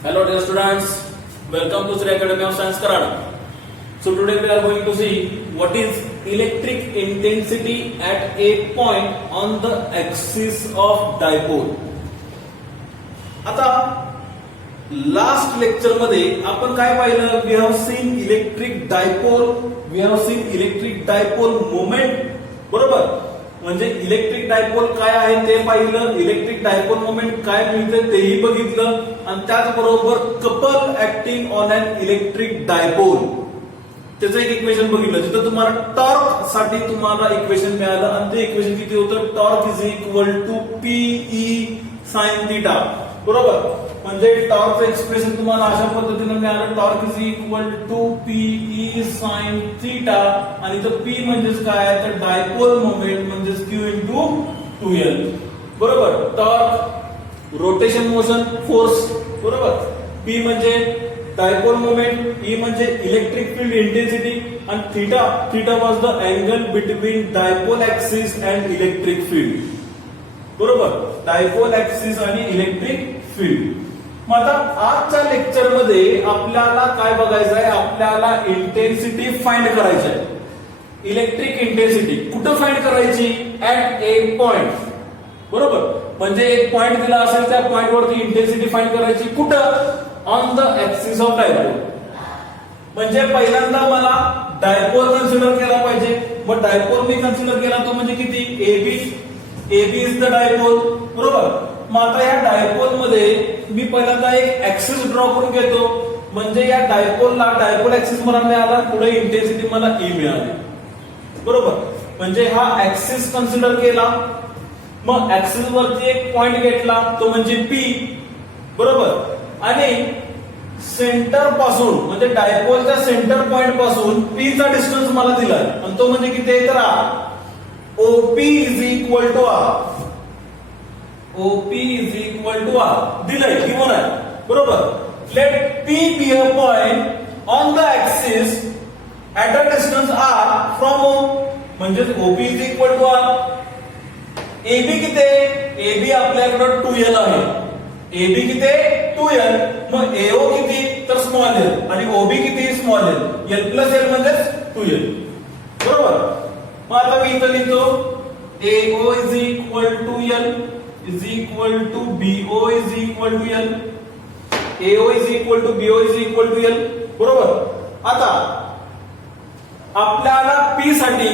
Hello dear students, welcome to Sri Academy of Science Karad. So today we are going to see what is electric intensity at a point on the axis of dipole. आता last lecture मध्ये आपण काय पाहिलं? We have seen electric dipole, we have seen electric dipole moment, बरोबर? म्हणजे electric dipole काय आहे ते पाहिलं, इलेक्ट्रिक डायपोल मोमेंट काय मिळते तेही बघितलं, आणि त्याचबरोबर couple acting on an electric dipole त्याचं एक इक्वेशन बघितलं, जिथं तुम्हाला टॉर्क साठी तुम्हाला इक्वेशन मिळालं, आणि ते इक्वेशन किती होतं? Torque is equal to PE sine theta, बरोबर? म्हणजे टॉर्कचं एक्सप्रेशन तुम्हाला अशा पद्धतीने मिळालं, torque is equal to PE sine theta, आणि तर पी म्हणजेच काय? तर डायपोल मोमेंट म्हणजेच क्यू इंटू 2L, बरोबर? टॉर्क रोटेशन मोशन फोर्स, बरोबर? पी म्हणजे डायपोल मोमेंट, ई म्हणजे इलेक्ट्रिक फील्ड इंटेन्सिटी, आणि theta was the angle between dipole axis and electric field, बरोबर? डायपोल ऍक्सिस आणि इलेक्ट्रिक फील्ड. मग आता आजच्या लेक्चर मध्ये आपल्याला काय बघायचं आहे? आपल्याला इंटेन्सिटी फाइंड करायची आहे. इलेक्ट्रिक इंटेन्सिटी कुठं फाइंड करायची? ऍट ए पॉइंट, बरोबर? म्हणजे एक पॉइंट दिला असेल, त्या पॉइंट वरती इंटेन्सिटी फाइंड करायची. कुठं? On the axis of dipole. म्हणजे पहिल्यांदा मला डायपोल कन्सिडर केला पाहिजे. मग डायपोल मी कन्सिडर केला तो म्हणजे किती? एबी इज द डायपोल, बरोबर? मग आता या डायपोल मध्ये मी पहिल्यांदा एक ऍक्सिस ड्रॉ करून घेतो. म्हणजे या डायपोलला डायपोल ऍक्सिस मला मिळाला, पुढे इंटेन्सिटी मला ई मिळाली, बरोबर? म्हणजे हा ऍक्सिस कन्सिडर केला. मग ऍक्सिस वरती एक पॉइंट घेतला, तो म्हणजे पी, बरोबर? आणि सेंटर पासून म्हणजे डायपोलच्या सेंटर पॉइंट पासून पी चा डिस्टन्स मला दिलाय, आणि तो म्हणजे किती आहे? तर R. OP is equal to R. OP is equal to R दिलंय, गिव्हन आहे, बरोबर? Let P be a point on the axis at a distance R from O. म्हणजे OP is equal to R. AB किती आहे? AB आपल्याकडे 2L आहे. AB किती? 2L. मग एओ किती? तर स्मॉल एल. आणि ओबी किती? Small L. L plus L म्हणजे 2L, बरोबर? मग आता मी इथं लिहितो AO is equal to L is equal to BO is equal to L. AO is equal to BO is equal to L, बरोबर? आता आपल्याला पी साठी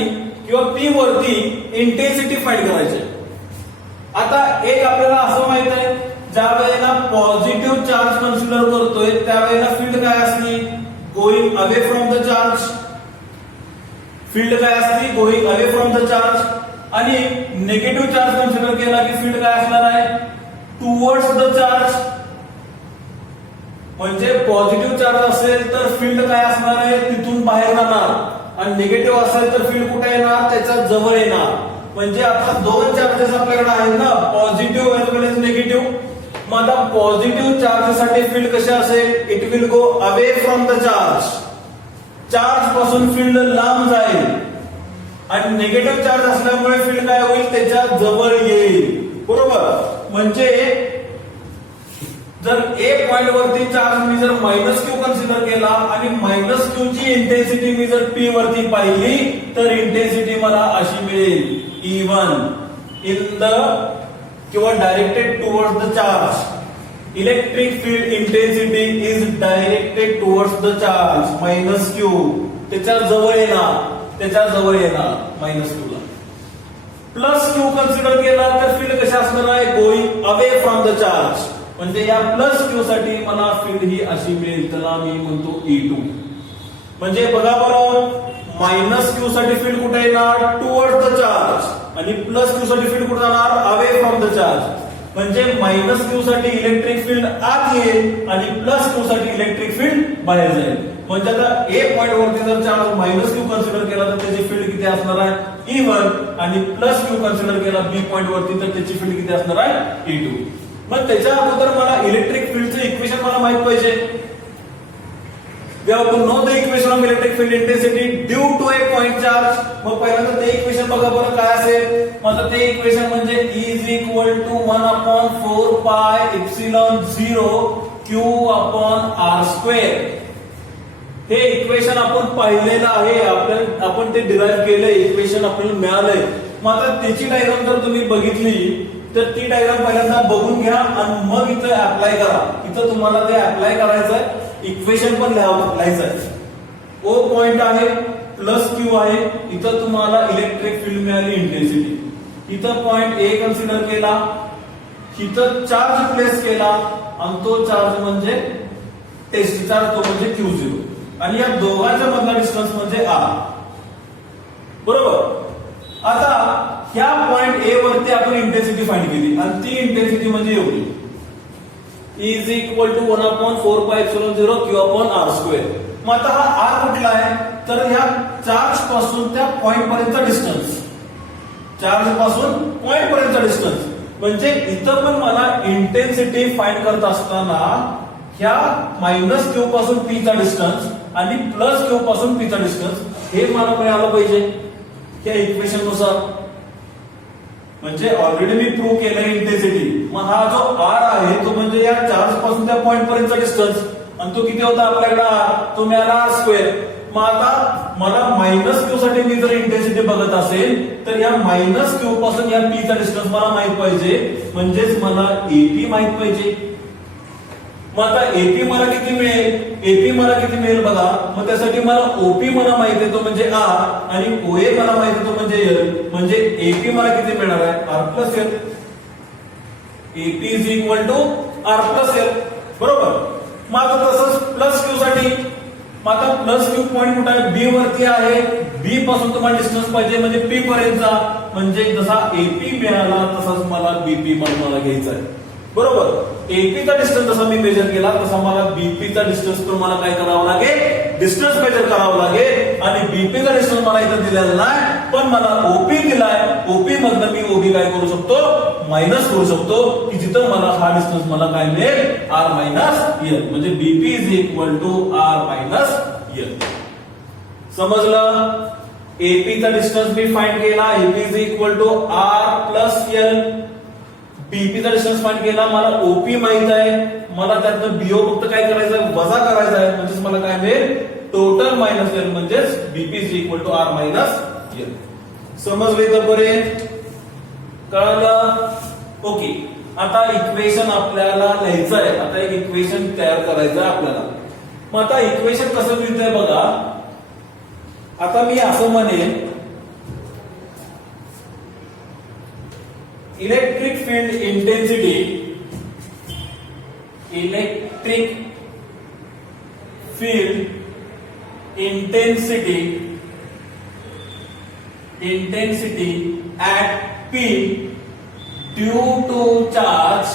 किंवा पी वरती इंटेन्सिटी फाइंड करायची. आता एक आपल्याला असं माहित आहे, ज्या वेळेला पॉझिटिव्ह चार्ज कन्सिडर करतोय त्यावेळेला फील्ड काय असते? Going away from the charge. Field काय असते? Going away from the charge. आणि निगेटिव्ह चार्ज कन्सिडर केला की फील्ड काय असणार आहे? Towards the charge. म्हणजे पॉझिटिव्ह चार्ज असेल तर फील्ड काय असणार आहे? तिथून बाहेर जाणार, आणि निगेटिव्ह असेल तर फील्ड कुठे येणार? त्याच्या जवळ येणार. म्हणजे आता दोन चार्जेस आपल्याकडे आहेत ना, पॉझिटिव्ह एज वेल एज निगेटिव्ह. मग आता पॉझिटिव्ह चार्जेससाठी फील्ड कशी असेल? It will go away from the charge. Charge पासून फील्ड लांब जाईल, आणि निगेटिव्ह चार्ज असल्यामुळे फील्ड काय होईल? त्याच्या जवळ येईल, बरोबर? म्हणजे जर ए पॉइंट वरती चार्ज मी जर मायनस क्यू कन्सिडर केला आणि मायनस क्यू ची इंटेन्सिटी मी जर पी वरती पाहिली तर इंटेन्सिटी मला अशी मिळेल, E1 इन द किंवा directed towards the charge. Electric field intensity is directed towards the charge minus Q. त्याच्या जवळ येणार मायनस क्यू ला. प्लस क्यू कन्सिडर केला तर फील्ड कशी असणार आहे? Going away from the charge. म्हणजे या प्लस क्यू साठी मला फील्ड ही अशी मिळेल, त्याला मी म्हणतो E2. म्हणजे बघा बरं, मायनस क्यू साठी फील्ड कुठे येणार? Towards the charge. आणि प्लस क्यू साठी फील्ड कुठे जाणार? Away from the charge. म्हणजे मायनस क्यू साठी इलेक्ट्रिक फील्ड आत येईल आणि प्लस क्यू साठी इलेक्ट्रिक फील्ड बाहेर जाईल. म्हणजे आता ए पॉइंट वरती जर चार्ज मायनस क्यू कन्सिडर केला तर त्याची फील्ड किती असणार आहे? E1. आणि प्लस क्यू कन्सिडर केला बी पॉइंट वरती तर त्याची फील्ड किती असणार आहे? E2. मग त्याच्या अगोदर मला इलेक्ट्रिक फील्डचं इक्वेशन मला माहित पाहिजे. We have to know the equation of electric field intensity due to a point charge. मग पहिल्यांदा ते इक्वेशन बघा बरं काय असेल. माझं ते इक्वेशन म्हणजे E is equal to 1/4 pi epsilon 0 Q upon R square. हे इक्वेशन आपण पाहिलेलं आहे, आपण ते डिराईव्ह केलंय, इक्वेशन आपल्याला मिळालंय. मग आता त्याची डायग्राम जर तुम्ही बघितली तर ती डायग्राम पहिल्यांदा बघून घ्या आणि मग इथं अप्लाय करा. इथं तुम्हाला ते अप्लाय करायचंय, इक्वेशन पण लिहायचंय. ओ पॉइंट आहे, प्लस क्यू आहे, इथं तुम्हाला इलेक्ट्रिक फील्ड मिळाली इंटेन्सिटी. इथं पॉइंट ए कन्सिडर केला, इथं चार्ज प्लेस केला आणि तो चार्ज म्हणजे टेस्ट चार्ज, तो म्हणजे Q0 आणि या दोघांच्या मधला डिस्टन्स म्हणजे R. बरोबर. आता ह्या पॉइंट ए वरती आपण इंटेन्सिटी फाइंड केली आणि ती इंटेन्सिटी म्हणजे एवढी, is equal to 1/4πε0 Q upon R square. मग आता हा आर कुठला आहे, तर ह्या चार्ज पासून त्या पॉइंट पर्यंतचा डिस्टन्स, चार्ज पासून पॉइंट पर्यंतचा डिस्टन्स. म्हणजे इथं पण मला इंटेन्सिटी फाइंड करत असताना ह्या मायनस क्यू पासून पी चा डिस्टन्स आणि प्लस क्यू पासून पी चा डिस्टन्स हे मला मिळालं पाहिजे या इक्वेशन नुसार. म्हणजे ऑलरेडी मी प्रूव्ह केलंय इंटेन्सिटी. मग हा जो आर आहे तो म्हणजे या चार्ज पासून त्या पॉइंट पर्यंतचा डिस्टन्स आणि तो किती होता आपल्याकडे आर, तो मिळाला आर स्क्वेअर. मग आता मला मायनस क्यू साठी मी जर इंटेन्सिटी बघत असेल तर या मायनस क्यू पासून या पी चा डिस्टन्स मला माहित पाहिजे, म्हणजेच मला एपी माहित पाहिजे. मग आता एपी मला किती मिळेल, एपी मला किती मिळेल बघा. मग त्यासाठी मला ओपी मला माहित आहे तो म्हणजे आर आणि ओए मला माहित आहे तो म्हणजे एल. म्हणजे एपी मला किती मिळणार आहे, R plus L. AP is equal to R plus L. बरोबर. मग आता तसंच प्लस क्यू साठी, मग आता प्लस क्यू पॉइंट कुठे आहे, बी वरती आहे. बी पासून तुम्हाला डिस्टन्स पाहिजे म्हणजे पी पर्यंतचा. म्हणजे जसा एपी मिळाला तसाच मला बीपी मला घ्यायचा आहे. बरोबर. एपीचा डिस्टन्स जसा मी मेजर केला तसा मला बीपीचा डिस्टन्स पण मला काय करावं लागेल, डिस्टन्स मेजर करावं लागेल. आणि बीपीचा डिस्टन्स मला इथं दिलेला नाही, पण मला ओपी दिलाय. ओपी मधनं मी ओबी काय करू शकतो, मायनस करू शकतो, की जिथं मला हा डिस्टन्स मला काय मिळेल, आर मायनस एल. म्हणजे BP is equal to R minus L. समजलं. एपीचा डिस्टन्स मी फाइंड केला, AP is equal to R plus L. बीपीचा डिस्टन्स फाइंड केला, मला ओपी माहित आहे, मला त्यातनं बीओ फक्त काय करायचं, वजा करायचा आहे. म्हणजेच मला काय मिळेल, टोटल मायनस एल. म्हणजेच BP is equal to R minus L. समजले तर बरे, कळलं. ओके. आता इक्वेशन आपल्याला लिहायचं आहे. आता एक इक्वेशन तयार करायचं आहे आपल्याला. मग आता इक्वेशन कसं मिळतंय बघा. आता मी असं म्हणेन, electric field intensity, electric field intensity at P due to charge.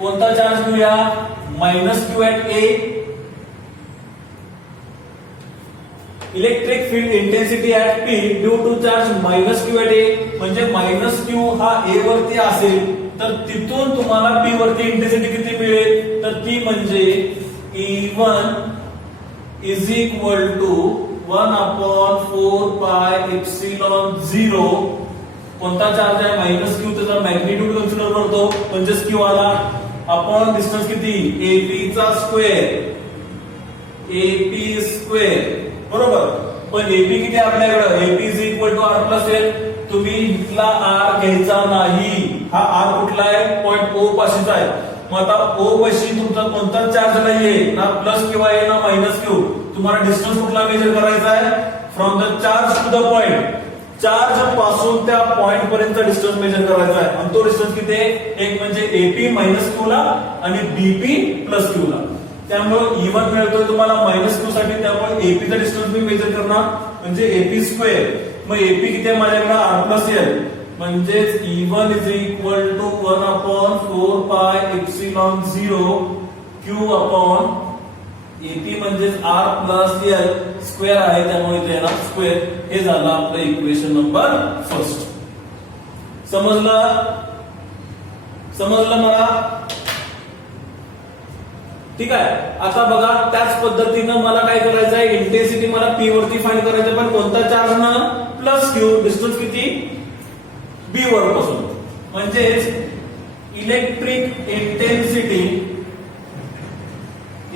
कोणता चार्ज घेऊया, minus Q at A. Electric field intensity at P due to charge minus Q at A. म्हणजे मायनस क्यू हा ए वरती असेल तर तिथून तुम्हाला पी वरती इंटेन्सिटी किती मिळेल, तर ती म्हणजे E1 इज इक्वल टू 1/4πε0. कोणता चार्ज आहे, मायनस क्यू, त्याचा मॅग्निट्यूड कन्सिडर करतो म्हणजेच क्यू आला. अपॉन डिस्टन्स किती, एपी चा स्क्वेअर, एपी स्क्वेअर. बरोबर. पण एपी किती आपल्याकडे, AP is equal to R plus L. तुम्ही इथला आर घ्यायचा नाही, हा आर कुठला आहे, पॉइंट ओ पाशीचा आहे. मग आता ओ पाशी तुमचा कोणता चार्ज नाहीये, ना प्लस क्यू आहे ना मायनस क्यू. तुम्हाला डिस्टन्स कुठला मेजर करायचा आहे, from the charge to the point. Charge पासून त्या पॉइंट पर्यंत डिस्टन्स मेजर करायचा आहे. आणि तो डिस्टन्स किती आहे, एक म्हणजे एपी मायनस क्यू ला आणि बीपी प्लस क्यू ला. त्यामुळे E1 मिळतोय तुम्हाला मायनस क्यू साठी, त्यामुळे एपीचा डिस्टन्स मी मेजर करणार म्हणजे एपी स्क्वेअर. मग एपी किती आहे माझ्याकडे, आर प्लस एल. म्हणजेच E1 is equal to 1/4πε0 Q upon AP म्हणजेच आर प्लस एल स्क्वेअर आहे, त्यामुळे इथे येणार स्क्वेअर. हे झालं आपलं इक्वेशन नंबर फर्स्ट. समजलं मला. ठीक आहे. आता बघा त्याच पद्धतीनं मला काय करायचं आहे, इंटेन्सिटी मला पी वरती फाइंड करायचं, पण कोणता चार्ज ना, प्लस क्यू. डिस्टन्स किती, बी वर पासून. म्हणजेच electric intensity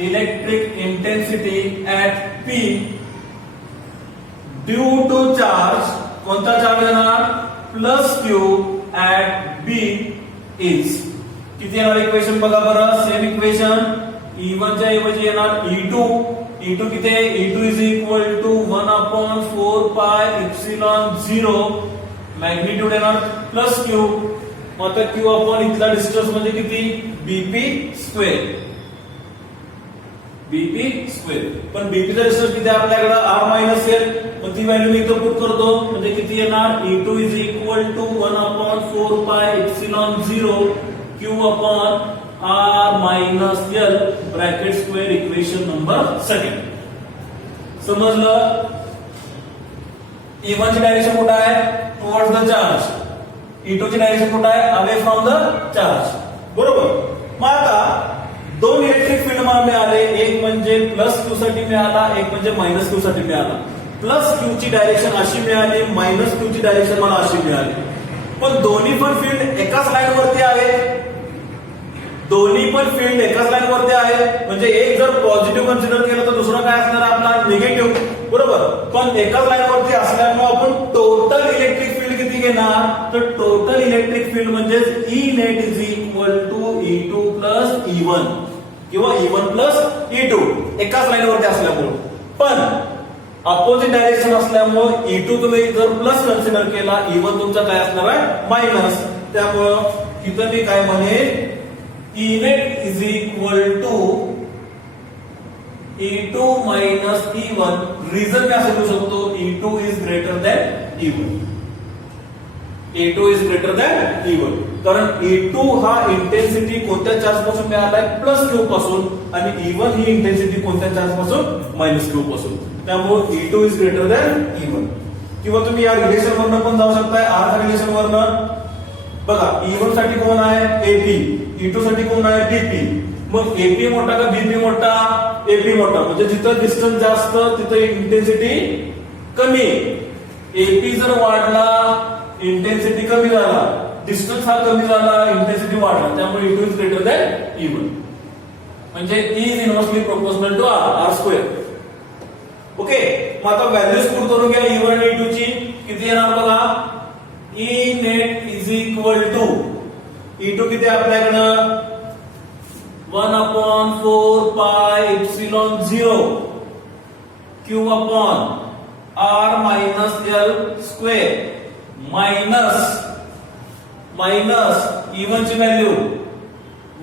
electric intensity at P due to charge, कोणता चार्ज येणार, plus Q at B is, किती येणार इक्वेशन बघा बरं, सेम इक्वेशन, E1 च्या ऐवजी येणार E2 किती आहे, E2 is equal to 1/4 pi epsilon 0, magnitude येणार प्लस Q, मग आता Q अपॉन इथला डिस्टन्स म्हणजे किती, BP स्क्वेअर, पण BP चा डिस्टन्स किती आपल्याकडे R मायनस L, मग ती व्हॅल्यू मी इथं पुट करतो, म्हणजे किती येणार, E2 is equal to 1/4 pi epsilon 0 Q upon R minus L bracket square, equation number second. समजलं. E1 ची डायरेक्शन कुठे आहे, टुवर्ड्स द चार्ज, E2 ची डायरेक्शन कुठे आहे, अवे फ्रॉम द चार्ज, बरोबर. मग आता दोन इलेक्ट्रिक फील्ड मला मिळाले, एक म्हणजे प्लस Q साठी मिळाला, एक म्हणजे मायनस Q साठी मिळाला. प्लस Q ची डायरेक्शन अशी मिळाली, मायनस Q ची डायरेक्शन मला अशी मिळाली, पण दोन्ही पण फील्ड एकाच लाईन वरती आहे, म्हणजे एक जर पॉझिटिव्ह कन्सिडर केलं तर दुसरं काय असणार आपला, निगेटिव्ह, बरोबर. पण एकाच लाईन वरती असल्यामुळे आपण टोटल इलेक्ट्रिक फील्ड किती घेणार, तर टोटल इलेक्ट्रिक फील्ड म्हणजे E net is equal to E2 plus E1 किंवा E1 प्लस E2, एकाच लाईन वरती असल्यामुळे. पण अपोजिट डायरेक्शन असल्यामुळे E2 तुम्ही जर प्लस कन्सिडर केला, E1 तुमचा काय असणार आहे, मायनस. त्यामुळं तिथं मी काय म्हणेन, E net is equal to E2 minus E1. Reason मी असं लिहू शकतो, E2 is greater than E1. E2 is greater than E1. कारण E2 हा इंटेन्सिटी कोणत्या चार्ज पासून मिळालाय, प्लस Q पासून, आणि E1 ही इंटेन्सिटी कोणत्या चार्ज पासून, मायनस Q पासून. त्यामुळे E2 is greater than E1. किंवा तुम्ही या रिलेशन वरनं पण जाऊ शकताय, R रिलेशन वरनं. बघा, E1 साठी कोण आहे, AP, E2 साठी कोण आहे, BP. मग AP मोठा का BP मोठा, AP मोठा, म्हणजे जिथं डिस्टन्स जास्त तिथं इंटेन्सिटी कमी. AP जर वाढला इंटेन्सिटी कमी झाला, डिस्टन्स हा कमी झाला इंटेन्सिटी वाढला, त्यामुळे E2 is greater than E1, म्हणजे E is inversely proportional to R square. Okay. मग आता व्हॅल्यूज पुट करून घ्या E1 आणि E2 ची, किती येणार बघा, E net is equal to E2 किती आपल्याकडं, 1/4 pi epsilon 0 Q upon R minus L square, minus E1 ची value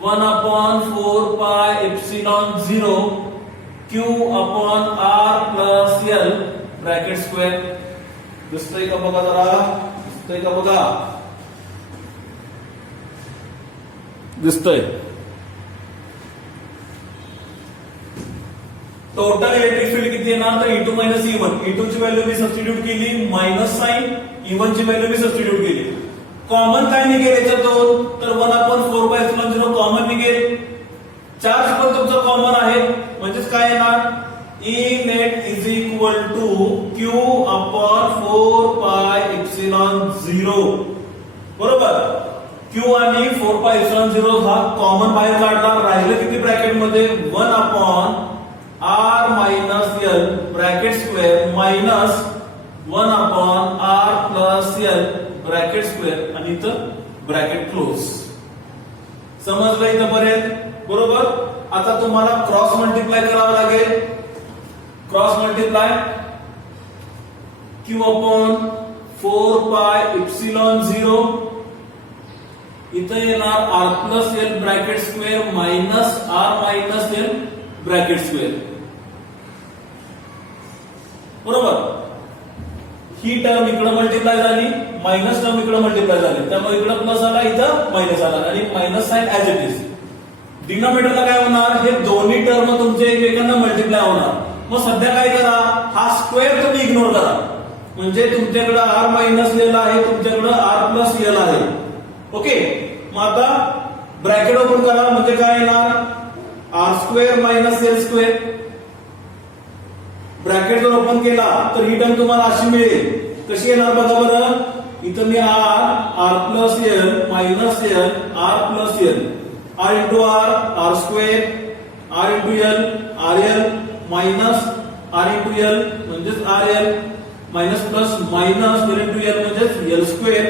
1/4 pi epsilon 0 Q upon R plus L bracket square. दिसतंय का बघा जरा, दिसतंय. टोटल इलेक्ट्रिक फील्ड किती येणार, तर E2 मायनस E1. E2 ची व्हॅल्यू मी सबस्टिट्यूट केली, मायनस साइन, E1 ची व्हॅल्यू मी सबस्टिट्यूट केली. कॉमन काय निघेल याच्यातून, तर 1/4 बाय एप्सिलॉन 0 कॉमन निघेल. चार्ज पण तुमचा कॉमन आहे, म्हणजेच काय येणार, E net is equal to Q upon 4 pi epsilon 0, बरोबर. Q आणि 4 pi epsilon 0 हा कॉमन बाहेर काढला, राहिलं किती ब्रॅकेट मध्ये, 1 upon R minus L bracket square minus 1 upon R plus L bracket square, आणि इथं ब्रॅकेट क्लोज. समजलं इथं पर्यंत, बरोबर. आता तुम्हाला क्रॉस मल्टिप्लाय करावं लागेल. Cross multiply Q upon 4 pi epsilon 0, इथं येणार R plus L bracket square minus R minus L bracket square, बरोबर. ही टर्म इकडे मल्टिप्लाय झाली, मायनस टर्म इकडे मल्टिप्लाय झाली, त्यामुळे इकडे प्लस आला, इथं मायनस आला, आणि minus sign as it is. डिनॉमिनेटरला काय होणार, हे दोन्ही टर्म तुमचे एकमेकांना मल्टिप्लाय होणार. मग सध्या काय करा, हा स्क्वेअर तुम्ही इग्नोर करा, म्हणजे तुमच्याकडे R मायनस L आहे, तुमच्याकडे R प्लस L आहे. ओके. मग आता ब्रॅकेट ओपन करा, म्हणजे काय येणार, R square minus L square. Bracket जर ओपन केला तर ही टर्म तुम्हाला अशी मिळेल. कशी येणार बघा बरं, इथं मी R plus L minus L R plus L, R into R, R square R into L R L minus R into L म्हणजेच R L minus plus minus L into L म्हणजेच एल स्क्वेअर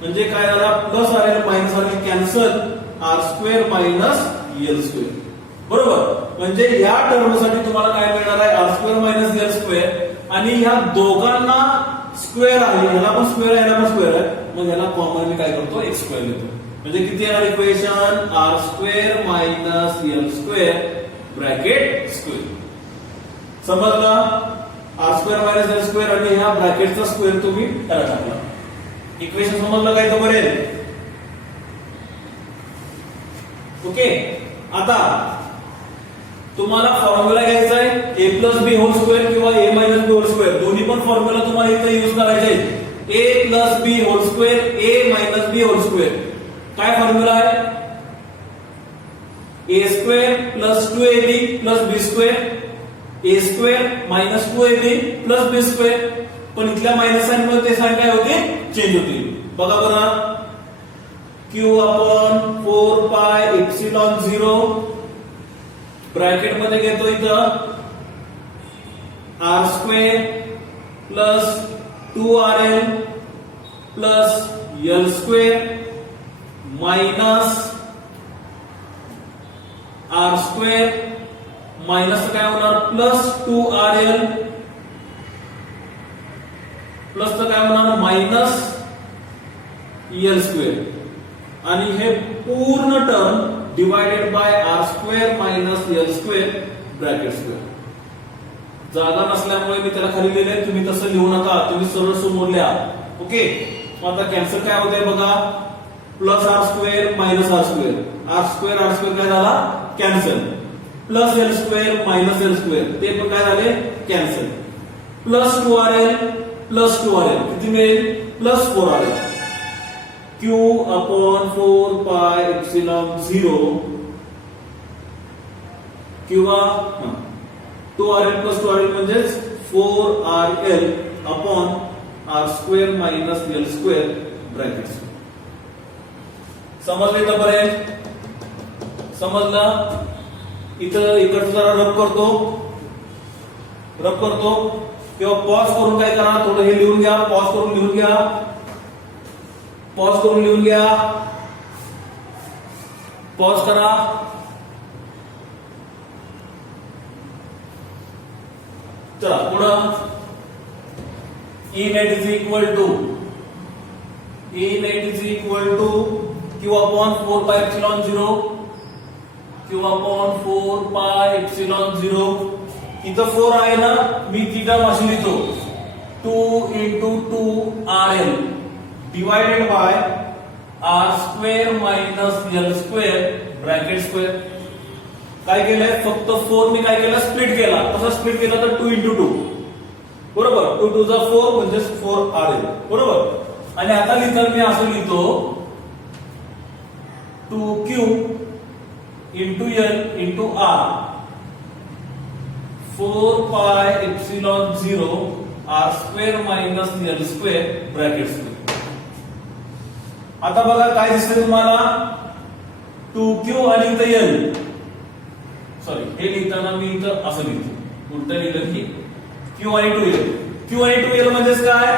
म्हणजे काय झाला plus R L minus R L cancel R square minus L square बरोबर. म्हणजे या टर्मसाठी तुम्हाला काय मिळणार आहे R square minus L square आणि ह्या दोघांना स्क्वेअर आहे ह्याला पण स्क्वेअर आहे ह्याला पण स्क्वेअर आहे मग ह्याला कॉमन मी काय करतो एक्स स्क्वेअर घेतो म्हणजे किती येणार equation R square minus L square bracket square. समजला R square minus L square आणि ह्या ब्रॅकेटचा स्क्वेअर तुम्ही त्याला टाकला. इक्वेशन समजलं काय तर बरेल. ओके आता तुम्हाला फॉर्म्युला घ्यायचा आहे ए प्लस बी होल स्क्वेअर किंवा ए मायनस बी होल स्क्वेअर दोन्ही पण फॉर्म्युला तुम्हाला इथे यूज करायचे आहेत. ए प्लस बी होल स्क्वेअर ए मायनस बी होल स्क्वेअर काय फॉर्म्युला आहे ए स्क्वेअर प्लस 2ab प्लस बी स्क्वेअर ए स्क्वेअर मायनस 2ab प्लस बी स्क्वेअर पण इथल्या मायनस साइन मुळे ते साइन काय होते चेंज होते. बघा बरं Q upon 4 pi epsilon 0 bracket मध्ये घेतो इथं आर स्क्वेअर प्लस 2rl प्लस L square minus R square minus काय होणार प्लस 2rl प्लस तर काय होणार मायनस एल स्क्वेअर आणि हे पूर्ण term divided by R square minus L square bracket square. जागा नसल्यामुळे मी त्याला खाली लिहिले तुम्ही तसं लिहू नका तुम्ही सरळ समोर लिहा. ओके आता कॅन्सल काय होतंय बघा plus R square minus R square R square काय झाला cancel plus L square minus L square ते पण काय झाले कॅन्सल प्लस 2rl किती मिळेल plus 4rl Q upon 4 pi epsilon 0 किंवा 2rl प्लस 2rl म्हणजेच 4rl upon R square minus L square bracket. समजले का बरे समजला. इथं इकडचं जरा रब करतो किंवा पॉज करून काय करा थोडं हे लिहून घ्या पॉज करून लिहून घ्या पॉज करा. चला पुढं E net is equal to Q upon 4 pi epsilon 0 Q upon 4 pi epsilon 0 इथं 4 आहे ना मी ती टर्म अशी लिहितो 2 into 2rl divided by R square minus L square bracket square. काय केलंय फक्त 4 मी काय केलं स्प्लिट केला कसं स्प्लिट केला तर 2 into 2 बरोबर 2 2 जा 4 म्हणजे 4rl बरोबर. आणि आता लिहिताना मी असं लिहितो 2q into l into r 4 pi epsilon 0 r square minus L square bracket square. आता बघा काय दिसतंय तुम्हाला 2q आणि इथं l सॉरी हे लिहिताना मी इथं असं लिहितो उलट लिहिलं की Q आणि 2l म्हणजेच काय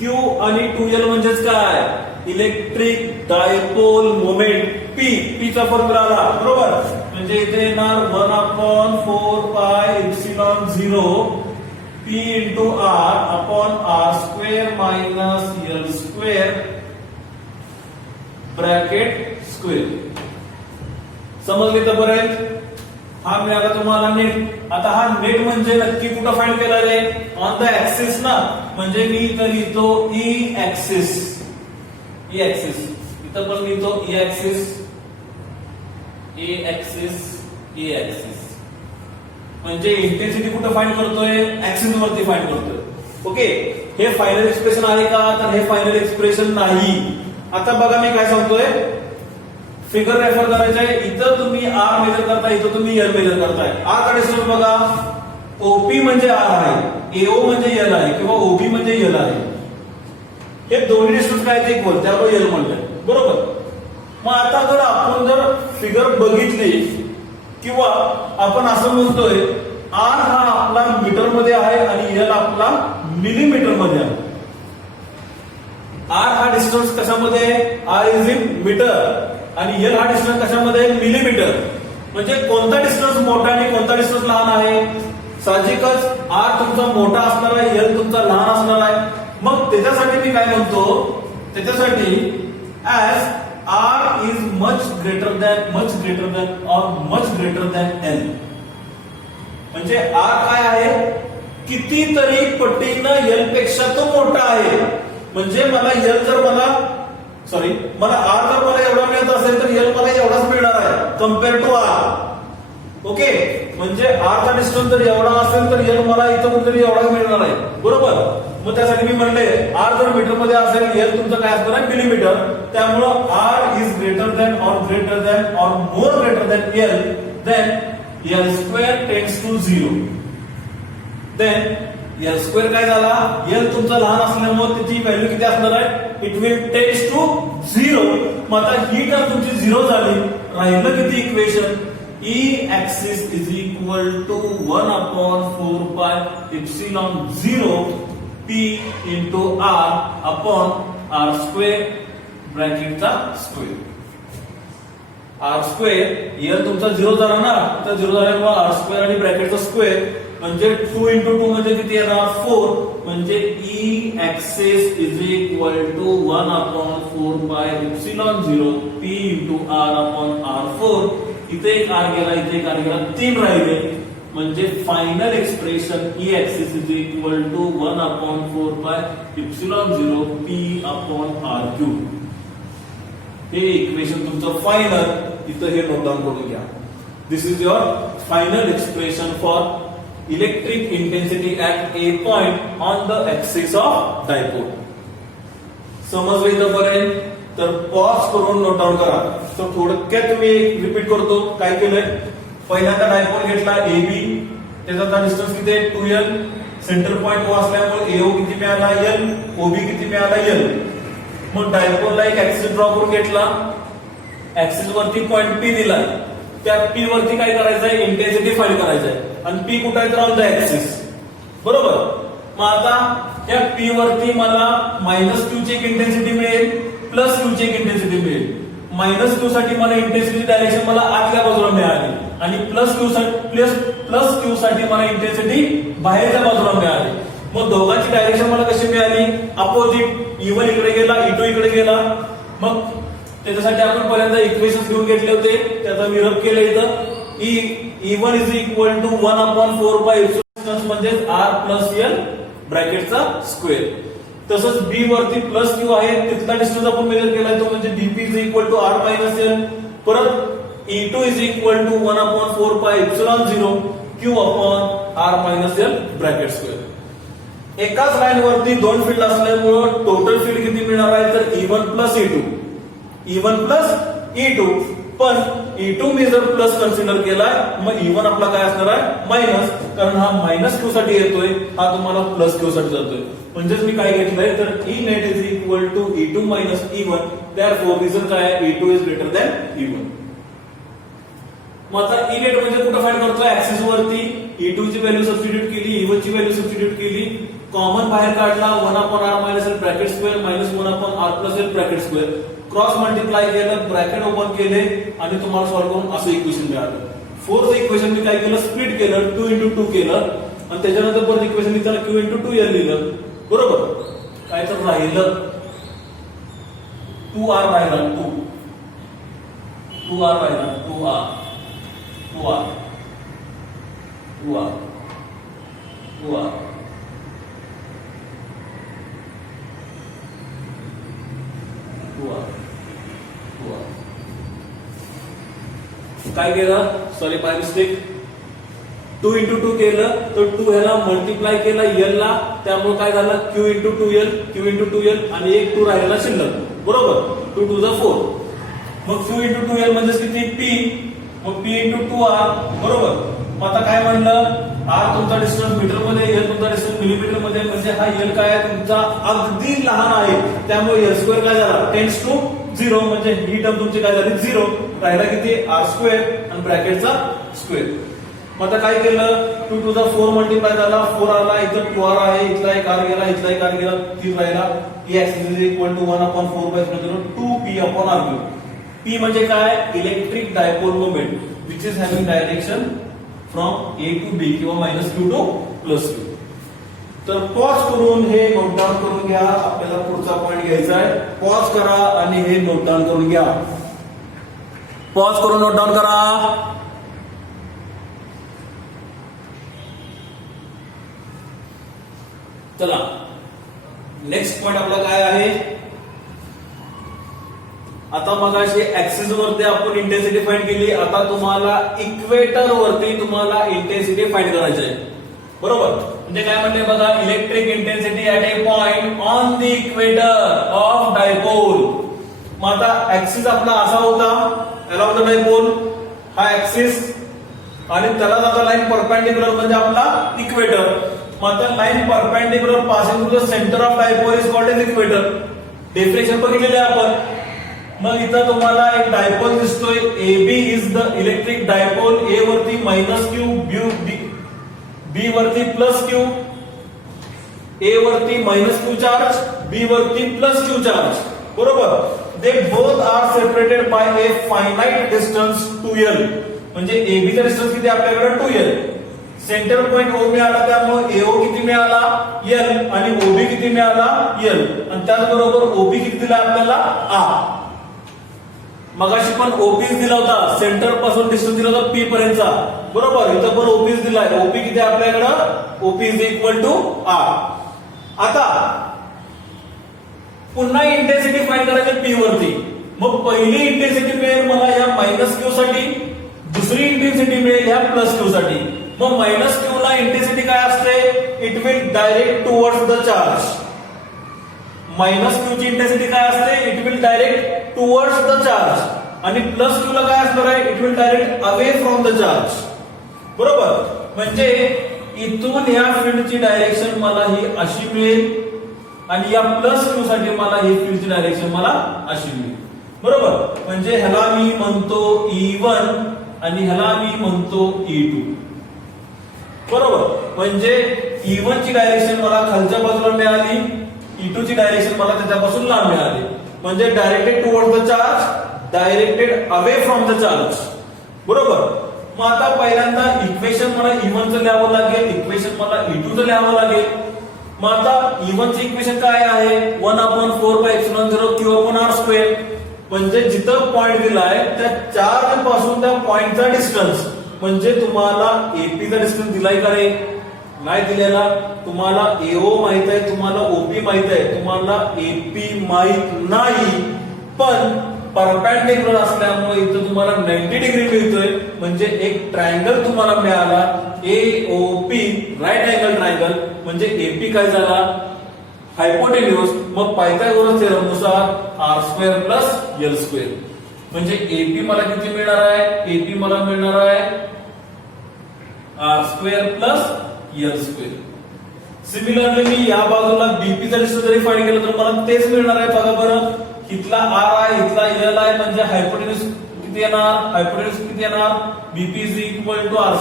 Q आणि 2l म्हणजेच काय इलेक्ट्रिक डायपोल मोमेंट P चा फॉर्म्युला आला बरोबर. म्हणजे इथे येणार 1/4 pi epsilon 0 P into R upon R square minus L square bracket square. समजले तर बरेच. हा मिळाला तुम्हाला नेट. आता हा नेट म्हणजे नक्की कुठं फाइंड केला जाईल ऑन द ऍक्सिस ना म्हणजे मी इथं लिहितो ई ऍक्सिस इथं पण लिहितो ई ऍक्सिस म्हणजे इंटेन्सिटी कुठं फाइंड करतोय ऍक्सिस वरती फाइंड करतोय. ओके हे फायनल एक्सप्रेशन आहे का तर हे फायनल एक्सप्रेशन नाही. आता बघा मी काय सांगतोय फिगर रेफर करायचं आहे. इथं तुम्ही आर मेजर करताय इथं तुम्ही एल मेजर करताय. आर कडे सुरू बघा ओपी म्हणजे आर आहे एओ म्हणजे एल आहे किंवा ओबी म्हणजे एल आहे. हे दोन्ही डिस्टन्स काय ते इक्वल त्यामुळे एल म्हणलंय बरोबर. मग आता जर आपण जर फिगर बघितली किंवा आपण असं म्हणतोय आर हा आपला मीटर मध्ये आहे आणि एल आपला मिलीमीटर मध्ये आहे. आर हा डिस्टन्स कशामध्ये आहे? आर इज इन मीटर आणि एल हा डिस्टन्स कशामध्ये आहे? मिलीमीटर. म्हणजे कोणता डिस्टन्स मोठा आणि कोणता डिस्टन्स लहान आहे? साहजिकच आर तुमचा मोठा असणार आहे, एल तुमचा लहान असणार आहे. मग त्याच्यासाठी मी काय म्हणतो, त्याच्यासाठी as R is much greater than L, म्हणजे आर काय आहे? कितीतरी पटीनं एल पेक्षा तो मोठा आहे. म्हणजे मला एल जर मला आर जर मला एवढा मिळत असेल तर एल मला एवढाच मिळणार आहे कम्पेअर टू आर. ओके, म्हणजे आरचा डिस्टन्स जर एवढा असेल तर एल मला इथं कुठेतरी एवढा मिळणार आहे. बरोबर. मग त्यासाठी मी म्हणले आर जर मीटर मध्ये असेल, एल तुमचं काय असणार आहे? मिलीमीटर. त्यामुळं R is greater than or more greater than L, then L square tends to 0. Then L square काय झाला? एल तुमचा लहान असल्यामुळे त्याची व्हॅल्यू किती असणार आहे? It will tends to 0. मग आता ही टर्म तुमची 0 झाली. राहिलं किती equation? E axis is equal to 1 upon 4 pi epsilon 0 P into R upon R square ब्रॅकेटचा स्क्वेअर. R square L तुमचा 0 झाला ना, तर 0 झाल्यामुळे R square आणि ब्रॅकेटचा स्क्वेअर म्हणजे 2 into 2 म्हणजे किती येणार? 4. म्हणजे E axis is equal to 1 upon 4 pi epsilon 0 P into R upon R4. इथे एक आर गेला, इथे एक आर गेला, 3 राहिले. म्हणजे final expression E axis is equal to 1 upon 4 pi epsilon 0 P upon R cube. हे इक्वेशन तुमचं फायनल, इथं हे नोट डाऊन करून घ्या. This is your final expression for electric intensity at a point on the axis of dipole. समजलं इथंपर्यंत? तर pause करून नोट डाऊन करा. तर थोडक्यात मी रिपीट करतो काय केलंय. पहिल्यांदा डायपोल घेतला AB, त्याचा डिस्टन्स किती आहे? 2L. सेंटर पॉइंट O असल्यामुळे AO किती मिळाला? L. OB किती मिळाला? L. मग डायपोलला एक ऍक्सिस ड्रॉ करून घेतला. ऍक्सिस वरती पॉइंट P दिलाय. त्या P वरती काय करायचंय? इंटेन्सिटी फाइंड करायचंय. आणि P कुठे आहे? तर ऑन द ऍक्सिस. बरोबर. मग आता या P वरती मला -Q ची एक इंटेन्सिटी मिळेल, प्लस Q ची एक इंटेन्सिटी मिळेल. -Q साठी मला इंटेन्सिटी डायरेक्शन मला आतल्या बाजूला मिळाली आणि प्लस Q साठी मला इंटेन्सिटी बाहेरच्या बाजूला मिळाली. मग दोघांची डायरेक्शन मला कशी मिळाली? अपोजिट. E1 इकडे गेला, E2 इकडे गेला. मग त्याच्यासाठी आपण पहिल्यांदा इक्वेशन घेऊन घेतले होते, त्याचा मी रब केलं इथं. E1 is equal to 1 upon 4 pi epsilon म्हणजे R प्लस L ब्रॅकेटचा स्क्वेअर. तसंच बी वरती प्लस क्यू आहे, तिथला डिस्टन्स आपण मेजर केलाय तो म्हणजे DP is equal to R minus L. परत E2 is equal to 1 upon 4 pi epsilon 0 Q upon R minus L bracket square. एकाच लाईन वरती दोन फील्ड असल्यामुळे टोटल फील्ड किती मिळणार आहे? तर E1 plus E2. E1 plus E2. पण E2 मी जर प्लस कन्सिडर केलाय, मग E1 आपला काय असणार आहे? मायनस. कारण हा मायनस क्यू साठी येतोय, हा तुम्हाला प्लस क्यू साठी जातोय. म्हणजेच मी काय घेतलंय तर E net is equal to E2 minus E1. Therefore reason काय आहे? E2 is greater than E1. मग आता E नेट म्हणजे कुठं फाइंड करतोय? ऍक्सिस वरती. E2 ची व्हॅल्यू सबस्टिट्यूट केली, E1 ची व्हॅल्यू सबस्टिट्यूट केली, कॉमन बाहेर काढला. 1 upon R minus L bracket square minus 1 upon R plus L bracket square. Cross multiply केलं, ब्रॅकेट ओपन केले आणि तुम्हाला सॉल्व्ह करून असं इक्वेशन मिळालं. फोर्थ इक्वेशन मी काय केलं? स्प्लिट केलं, 2 into 2 केलं आणि त्याच्यानंतर परत इक्वेशन लिहिताना Q into 2L लिहिलं. बरोबर. काय तर राहिलं 2R राहिला, 2R राहिला, 2R 2R 2R 2R काय केलं? Sorry by mistake. 2 into 2 केलं तर 2 ह्याला मल्टिप्लाय केला L ला, त्यामुळे काय झालं? Q into 2L आणि एक 2 राहिलेला शिल्लक. बरोबर. 2 to the 4. मग Q into 2L म्हणजे किती? P. मग P into 2R. बरोबर. मग आता काय म्हणलं? R तुमचा डिस्टन्स मीटर मध्ये, L तुमचा डिस्टन्स मिलीमीटर मध्ये. म्हणजे हा L काय आहे? तुमचा अगदी लहान आहे, त्यामुळे L स्क्वेअर काय झाला? Tends to 0. म्हणजे ही टर्म तुमची काय झाली? 0. राहिला किती? R स्क्वेअर आणि ब्रॅकेटचा स्क्वेअर. मग आता काय केलं, 2 टू द 4 मल्टिप्लाय झाला, 4 आला, इथं 2 आर आहे, इथला एक आर गेला, इथला एक आर गेला, 3 राहिला. E axis is equal to 1/4π 2p upon r cube. p म्हणजे काय, electric dipole moment which is having direction from a to b किंवा -q टू +q. तर पॉज करून हे नोट डाऊन करून घ्या. आपल्याला पुढचा पॉइंट घ्यायचा आहे. पॉज करा आणि हे नोट डाऊन करून घ्या. पॉज करून नोट डाऊन करा. चला, नेक्स्ट पॉइंट आपला काय आहे. आता मगाशी ऍक्सिस वरती आपण इंटेन्सिटी फाइंड केली. आता तुम्हाला इक्वेटर वरती तुम्हाला इंटेन्सिटी फाइंड करायची आहे. बरोबर, म्हणजे काय म्हणते बघा, electric intensity at a point on the equator of dipole. मग आता ऍक्सिस आपला असा होता, याला होता डायपोल, हा ऍक्सिस, आणि त्याला जाता लाईन परपेंडिक्युलर म्हणजे आपला इक्वेटर. मग आता line perpendicular passing to the center of dipole is called as equator. Definition बघितलेले आपण. मग इथं तुम्हाला एक डायपोल दिसतोय, AB is the electric dipole. A वरती -q, बी वरती +q, ए वरती -q चार्ज, बी वरती +q चार्ज. बरोबर, they both are separated by a finite distance 2l. म्हणजे AB चा डिस्टन्स किती आपल्याकडे 2l. सेंटर पॉइंट O मिळाला, त्यामुळे AO किती मिळाला l, आणि OB किती मिळाला l, आणि त्याचबरोबर OB किती दिला आपल्याला r. मगाशी पण OP दिला होता, सेंटर पासून डिस्टन्स दिला होता P पर्यंतचा. बरोबर, इथं पण OP दिलाय. OP किती आपल्याकडं, OP is equal to R. आता पुन्हा इंटेन्सिटी फाइंड करायची P वरती. मग पहिली इंटेन्सिटी मिळेल मला या -q साठी, दुसरी इंटेन्सिटी मिळेल या +q साठी. मग -q ला इंटेन्सिटी काय असते, it will direct towards the charge. -q ची इंटेन्सिटी काय असते, it will direct towards the charge. आणि +q ला काय असणार आहे, it will direct away from the charge. बरोबर, म्हणजे इथून या फील्डची डायरेक्शन मला ही अशी मिळेल, आणि या +q साठी मला ही फील्डची डायरेक्शन मला अशी मिळेल. बरोबर, म्हणजे ह्याला मी म्हणतो E1 आणि ह्याला मी म्हणतो E2. बरोबर, म्हणजे E1 ची डायरेक्शन मला खालच्या बाजूला मिळाली, E2 ची डायरेक्शन मला त्याच्यापासून लांब मिळाली. म्हणजे directed towards the charge, directed away from the charge. बरोबर, मग आता पहिल्यांदा इक्वेशन मला E1 चं लिहावं लागेल, इक्वेशन मला E2 चं लिहावं लागेल. मग आता E1 चं इक्वेशन काय आहे, 1/4πε0 q/r². म्हणजे जिथं पॉइंट दिलाय त्या चार्ज पासून त्या पॉइंटचा डिस्टन्स, म्हणजे तुम्हाला AP चा डिस्टन्स दिलाय का रे, नाही दिलेला. तुम्हाला AO माहित आहे, तुम्हाला OP माहित आहे, तुम्हाला AP माहित नाही. पण परपेंडिक्युलर असल्यामुळे इथं तुम्हाला 90 डिग्री मिळतोय. म्हणजे एक ट्रायंगल तुम्हाला मिळाला, AOP, राईट अँगल ट्रायंगल. म्हणजे AP काय झाला, हायपोटेन्यूज. मग पायथागोरस थेरम नुसार r² + l². म्हणजे AP मला किती मिळणार आहे, AP मला मिळणार आहे r² + l². सिमिलरली मी या बाजूला BP चा डिस्टन्स जरी फाइंड केलं तर मला तेच मिळणार आहे. बघा बरं, इथला r आहे, इथला l आहे, म्हणजे हायपोटेन्यूज किती येणार, हायपोटेन्यूज किती येणार, BP is equal to r² +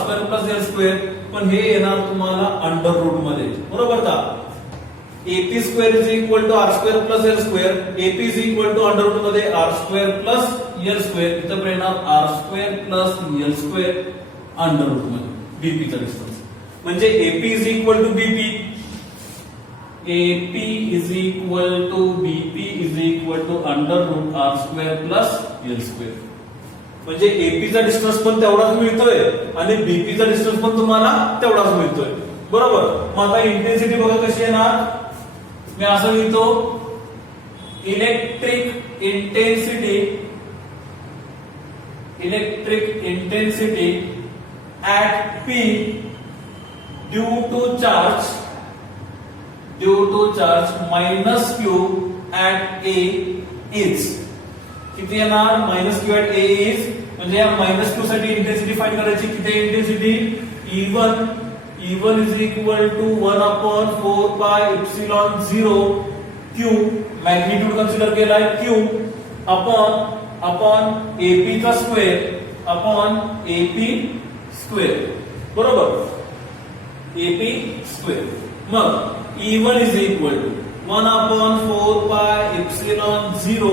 l². पण हे येणार तुम्हाला अंडर रूट मध्ये. बरोबर का, AP² is equal to r² + l². AP is equal to under root मध्ये r² + l². इथं पण येणार r² + l² अंडर रूट मध्ये BP चा डिस्टन्स. म्हणजे AP is equal to BP, AP is equal to BP is equal to under root r² + l². म्हणजे AP चा distance पण तेवढाच मिळतोय आणि BP चा डिस्टन्स पण तुम्हाला तेवढाच मिळतोय. बरोबर, मग आता इंटेन्सिटी बघा कशी येणार. मी असं लिहितो, electric intensity at P due to charge -q at A is किती येणार, -q ऍट A इज. म्हणजे या -q साठी इंटेन्सिटी फाइंड करायची. किती intensity, E1 is equal to 1/4πε0 q, magnitude consider केलाय q, अपॉन AP चा स्क्वेअर अपॉन AP स्क्वेअर, बरोबर, AP स्क्वेअर. मग E1 is equal to 1/4πε0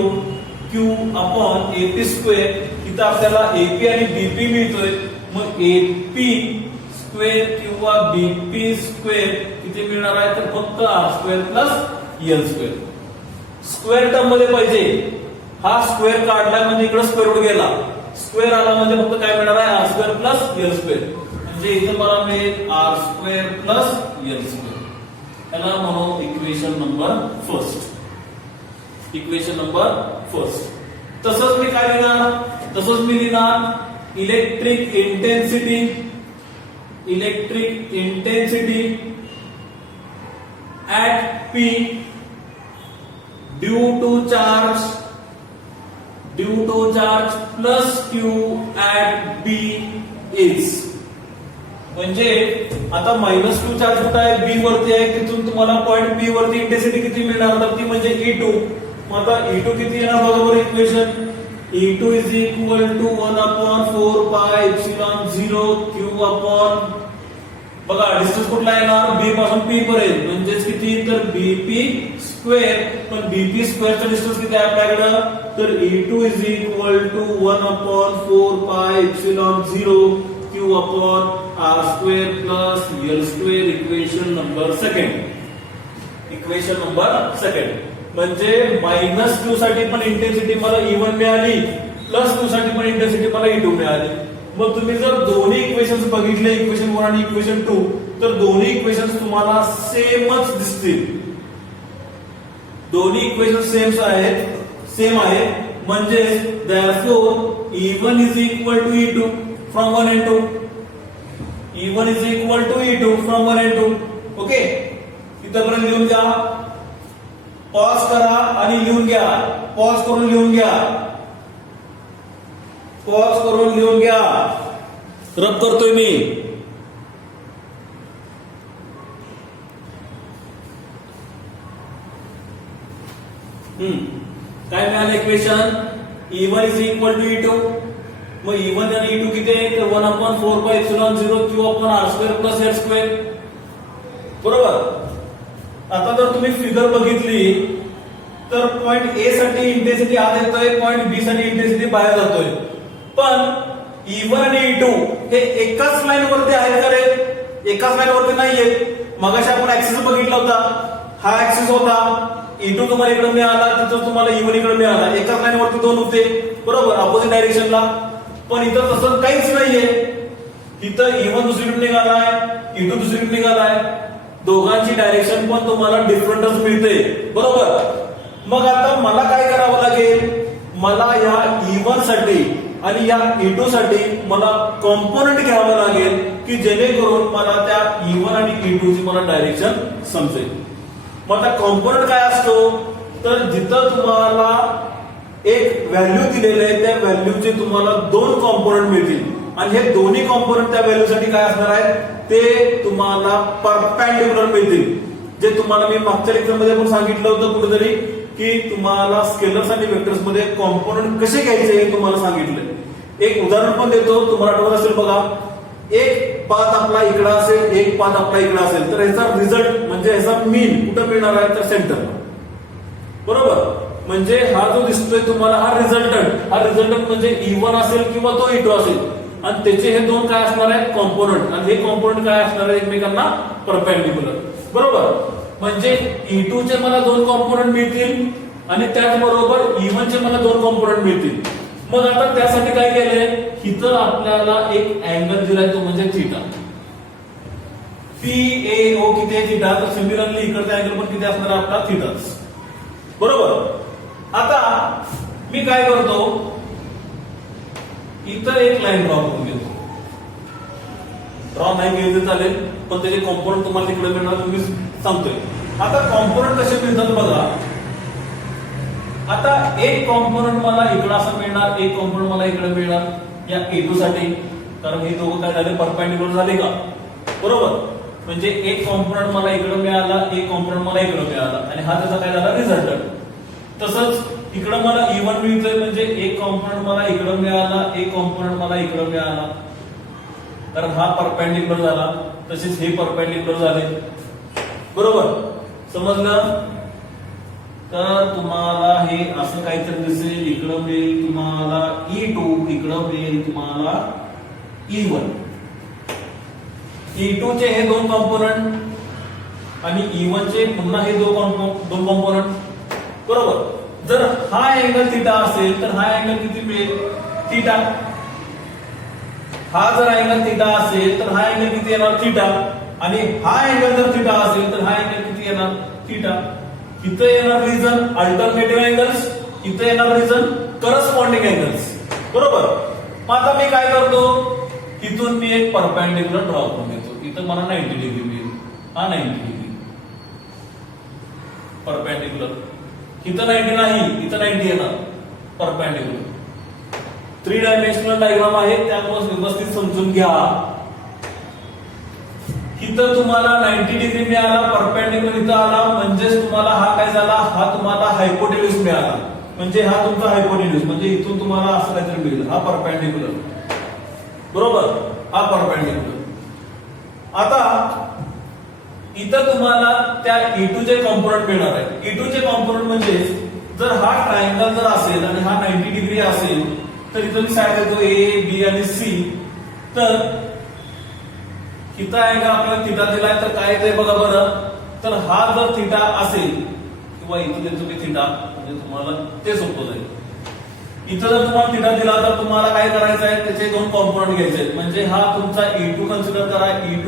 Q upon AP square. इथं आपल्याला AP आणि BP मिळतोय. मग AP स्क्वेअर किंवा BP स्क्वेअर किती मिळणार आहे, तर फक्त R square plus L square. Square term मध्ये पाहिजे, हा स्क्वेअर काढलाय म्हणजे इकडे स्क्वेअर रूट गेला, स्क्वेअर आला म्हणजे फक्त काय मिळणार आहे, R square plus L square. म्हणजे इथे मला मिळेल R square plus L square. याला म्हणू equation number first. Equation number first. तसंच मी काय लिहिणार, तसंच मी लिहिणार electric intensity at P due to charge plus Q at B is. म्हणजे आता -Q चार्ज कुठे आहे, B वरती आहे, तिथून तुम्हाला पॉइंट B वरती इंटेन्सिटी किती मिळणार, तर ती म्हणजे E2. मग आता E2 किती येणार बरोबर equation, E2 is equal to 1/4πε0 Q upon, बघा डिस्टन्स कुठला येणार, B पासून P पर्यंत, म्हणजेच किती, तर BP स्क्वेअर. पण BP स्क्वेअरचा डिस्टन्स किती आहे आपल्याकडे, तर E2 is equal to 1/4πε0 Q upon R square plus L square. Equation number second. Equation number second. म्हणजे -Q साठी पण इंटेन्सिटी मला E1 मिळाली, +Q साठी पण इंटेन्सिटी मला E2 मिळाली. मग तुम्ही जर दोन्ही इक्वेशन्स बघितले, इक्वेशन 1 आणि इक्वेशन 2, तर दोन्ही इक्वेशन्स तुम्हाला सेमच दिसतील. दोन्ही इक्वेशन सेम आहेत. म्हणजे therefore E1 is equal to E2 from 1 and 2. E1 is equal to E2 from 1 and 2. Okay, इथपर्यंत लिहून घ्या, पॉज करा आणि लिहून घ्या, पॉज करून लिहून घ्या, पॉज करून लिहून घ्या. रब करतोय मी. काय मिळालं equation, E1 is equal to E2. मग E1 आणि E2 किती आहे, तर 1/4πε0 Q upon R square plus L square, बरोबर. आता जर तुम्ही फिगर बघितली तर पॉइंट ए साठी इंटेन्सिटी आत येतोय, पॉइंट बी साठी इंटेन्सिटी बाहेर जातोय. पण E1 आणि E2 हे एकाच लाईन वरती आहेत का रे, एकाच लाईन वरती नाहीयेत. मगाशी आपण ऍक्सिस बघितला होता, हा ऍक्सिस होता, E2 तुम्हाला इकडे मिळाला, तिथं तुम्हाला E1 इकडे मिळाला, एकाच लाईन वरती दोन होते, बरोबर, अपोजिट डायरेक्शनला. पण इथं तसं काहीच नाहीये. इथं E1 दुसरीकडे निघालाय, E2 दुसरीकडे निघालाय, दोघांची डायरेक्शन पण तुम्हाला डिफरंटच मिळते, बरोबर. मग आता मला काय करावं लागेल, मला या E1 साठी आणि या E2 साठी मला कॉम्पोनंट घ्यावं लागेल, की जेणेकरून मला त्या E1 आणि E2 ची मला डायरेक्शन समजेल. मग आता कॉम्पोनंट काय असतो, तर जिथं तुम्हाला एक व्हॅल्यू दिलेलं आहे, त्या व्हॅल्यूचे तुम्हाला दोन कॉम्पोनंट मिळतील, आणि हे दोन्ही कॉम्पोनंट त्या व्हॅल्यू साठी काय असणार आहेत, ते तुम्हाला परपेंडिक्युलर मिळतील. जे तुम्हाला मी मागच्या लेक्चर मध्ये पण सांगितलं होतं कुठेतरी, की तुम्हाला स्केलर्स आणि वेक्टर्स मध्ये कॉम्पोनंट कसे घ्यायचे हे तुम्हाला सांगितलंय. एक उदाहरण पण देतो, तुम्हाला आठवत असेल बघा. एक पाथ आपला इकडे असेल, एक पाथ आपला इकडे असेल, तर याचा रिझल्ट म्हणजे याचा मीन कुठं मिळणार आहे, तर सेंटर, बरोबर. म्हणजे हा जो दिसतोय तुम्हाला हा रिझल्टंट म्हणजे E1 असेल किंवा तो E2 असेल, आणि त्याचे हे दोन काय असणार आहेत, कॉम्पोनंट, आणि हे कॉम्पोनंट काय असणार आहे, एकमेकांना परपेंडिक्युलर, बरोबर. म्हणजे E2 चे मला दोन कॉम्पोनंट मिळतील, आणि त्याचबरोबर E1 चे मला दोन कॉम्पोनंट मिळतील. मग आता त्यासाठी काय केलंय, इथं आपल्याला एक अँगल दिलाय, तो म्हणजे थीटा. PAO किती आहे, थीटा. तर सिमिलरली इकडचा अँगल पण किती असणार आपला, थीटाच, बरोबर. आता मी काय करतो, इथं एक लाईन ड्रॉ करून घेतो. ड्रॉ नाही केली चालेल, पण त्याचे कॉम्पोनंट तुम्हाला तिकडे मिळणार, तुम्ही सांगतोय. आता कॉम्पोनंट कसे मिळतात बघा. आता एक कॉम्पोनंट मला इकडे असं मिळणार, एक कॉम्पोनंट मला इकडे मिळणार या E2 साठी, कारण हे दोघं काय झाले, परपेंडिक्युलर झाले का, बरोबर. म्हणजे एक कॉम्पोनंट मला इकडे मिळाला, एक कॉम्पोनंट मला इकडे मिळाला, आणि हा त्याचा काय झाला, रिझल्टंट. तसंच इकडे मला E1 मिळतोय, म्हणजे एक कॉम्पोनंट मला इकडे मिळाला, एक कॉम्पोनंट मला इकडे मिळाला. कारण हा परपेंडिक्युलर झाला, तसेच हे परपेंडिक्युलर झाले. बरोबर समजलं? तर तुम्हाला हे असं काहीतरी दिसेल. इकडं मिळेल तुम्हाला E2, इकडं मिळेल तुम्हाला E1. E2 चे हे दोन कॉम्पोनंट आणि E1 चे पुन्हा हे दोन कॉम्पोनंट. बरोबर. जर हा अँगल थिटा असेल तर हा अँगल किती मिळेल? थिटा. हा जर अँगल थिटा असेल तर हा अँगल किती येणार? थिटा. आणि हा अँगल जर थिटा असेल तर हा अँगल किती येणार? थिटा. इथं येणार रिजन अल्टरनेटिव्ह अँगल्स, इथं येणार रिजन करस्पॉन्डिंग अँगल्स. बरोबर. मग आता मी काय करतो, इथून मी एक परपेंडिक्युलर ड्रॉ करून घेतो. इथं मला 90 डिग्री मिळेल, हा 90 डिग्री परपेंडिक्युलर. इथं 90 नाही, इथं 90 येणार परपेंडिक्युलर. 3 डायमेन्शनल डायग्राम आहे, त्यामुळे व्यवस्थित समजून घ्या. इथं तुम्हाला 90 डिग्री मिळाला, परपेंडिक्युलर इथं आला, म्हणजेच तुम्हाला हा काय झाला? हा तुम्हाला हायपोटेन्यूज मिळाला. म्हणजे हा तुमचा हायपोटेन्यूज, म्हणजे इथून तुम्हाला असं काहीतरी मिळेल. हा परपेंडिक्युलर. बरोबर. हा परपेंडिक्युलर. आता इथं तुम्हाला त्या E2 चे कॉम्पोनंट मिळणार आहे. E2 चे कॉम्पोनंट म्हणजे जर हा ट्रायंगल जर असेल आणि हा 90 डिग्री असेल तर इथं मी साईड देतो A, B आणि C. तर इथं अँगल आपल्याला थिटा दिलाय, तर काय येतंय बघा बरं. तर हा जर थिटा असेल किंवा इथं देतो मी थिटा, म्हणजे तुम्हाला ते सोपं जाईल. इथं जर तुम्हाला थिटा दिला तर तुम्हाला काय करायचं आहे, त्याचे दोन कॉम्पोनंट घ्यायचे आहेत. म्हणजे हा तुमचा E2 कन्सिडर करा, E2.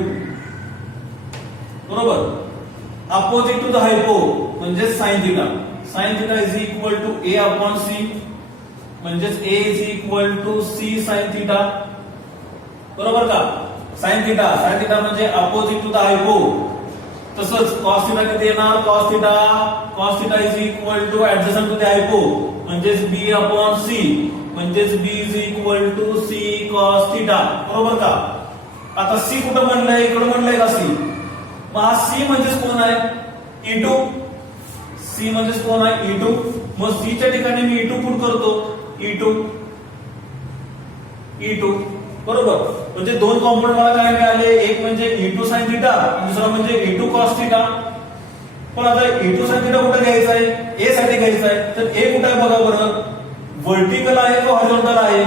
बरोबर. अपोजिट टू द हायपो म्हणजे sine theta. Sine theta is equal to A upon C, म्हणजेच A is equal to C sine theta. बरोबर का? साइन थिटा म्हणजे अपोजिट टू द हायपो. तसंच कॉस थिटा किती येणार? Cos theta is equal to adjacent to the hypo, म्हणजेच B upon C, म्हणजेच B is equal to C cos theta. बरोबर का? आता C कुठं म्हणलंय? इकडं म्हणलंय का C? मग हा C म्हणजेच कोण आहे? E2. C म्हणजेच कोण आहे? E2. मग C च्या ठिकाणी मी E2 पुट करतो. E2. बरोबर. म्हणजे दोन कॉम्पोनंट मला काय मिळाले? एक म्हणजे E2 sin थिटा, दुसरा म्हणजे E2 cos थिटा. पण आता E2 sin थिटा कुठे घ्यायचा आहे? A साठी घ्यायचा आहे. तर A कुठे आहे बघा बरं. व्हर्टिकल आहे का हॉरिझॉन्टल आहे?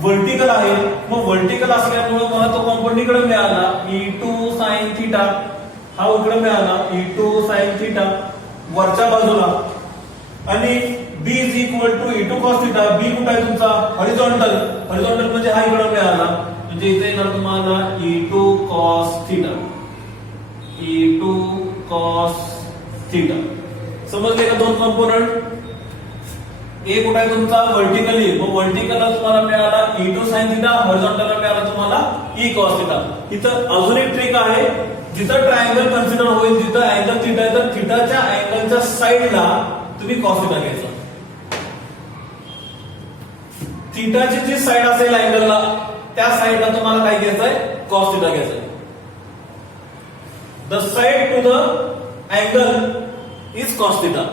व्हर्टिकल आहे. मग व्हर्टिकल असल्यामुळे मला तो कॉम्पोनंट इकडे मिळाला E2 sin थिटा. हा इकडे मिळाला E2 sin थिटा वरच्या बाजूला. आणि B is equal to E2 cos theta. B कुठे आहे तुमचा? हॉरिझॉन्टल. हॉरिझॉन्टल म्हणजे हा इकडे मिळाला, म्हणजे इथे येणार तुम्हाला E2 cos theta. E2 cos theta. समजले का दोन कॉम्पोनंट? A कुठे आहे तुमचा? व्हर्टिकली. मग व्हर्टिकलला तुम्हाला मिळाला E2 sin थिटा, हॉरिझॉन्टलला मिळाला तुम्हाला E cos थिटा. इथं अजून एक ट्रिक आहे. जिथं ट्रायंगल कन्सिडर होईल, जिथं अँगल थिटा आहे, तर थिटाच्या अँगलच्या साइडला तुम्ही कॉस थिटा घ्यायचा. थिटाची जी साइड असेल अँगलला, त्या साइडला तुम्हाला काय घ्यायचंय? कॉस थिटा घ्यायचंय. The side to the angle is cos theta.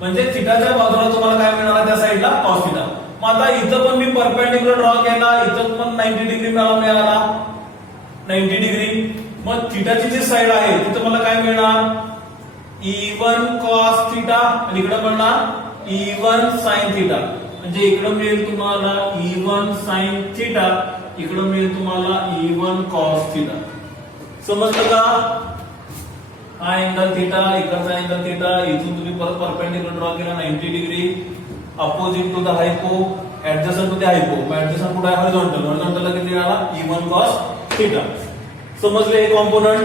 म्हणजे थिटाच्या बाजूला तुम्हाला काय मिळणार? त्या साइडला कॉस थिटा. मग आता इथं पण मी परपेंडिक्युलर ड्रॉ केला, इथं पण 90 डिग्री मिळाला 90 डिग्री. मग थिटाची जी साइड आहे तिथं मला काय मिळणार? E1 cos थिटा आणि इकडे मिळणार E1 sin थिटा. म्हणजे इकडे मिळेल तुम्हाला E1 sin थिटा, इकडे मिळेल तुम्हाला E1 cos थिटा. समजलं का? हा अँगल थिटा, इकडचा अँगल थिटा. इथून तुम्ही परत परपेंडिक्युलर ड्रॉ केला 90 degree, opposite to the hypo, adjacent to the hypo. Adjacent कुठे आहे? हॉरिझॉन्टल. हॉरिझॉन्टलला किती मिळाला? E1 cos theta. समजले हे कॉम्पोनंट?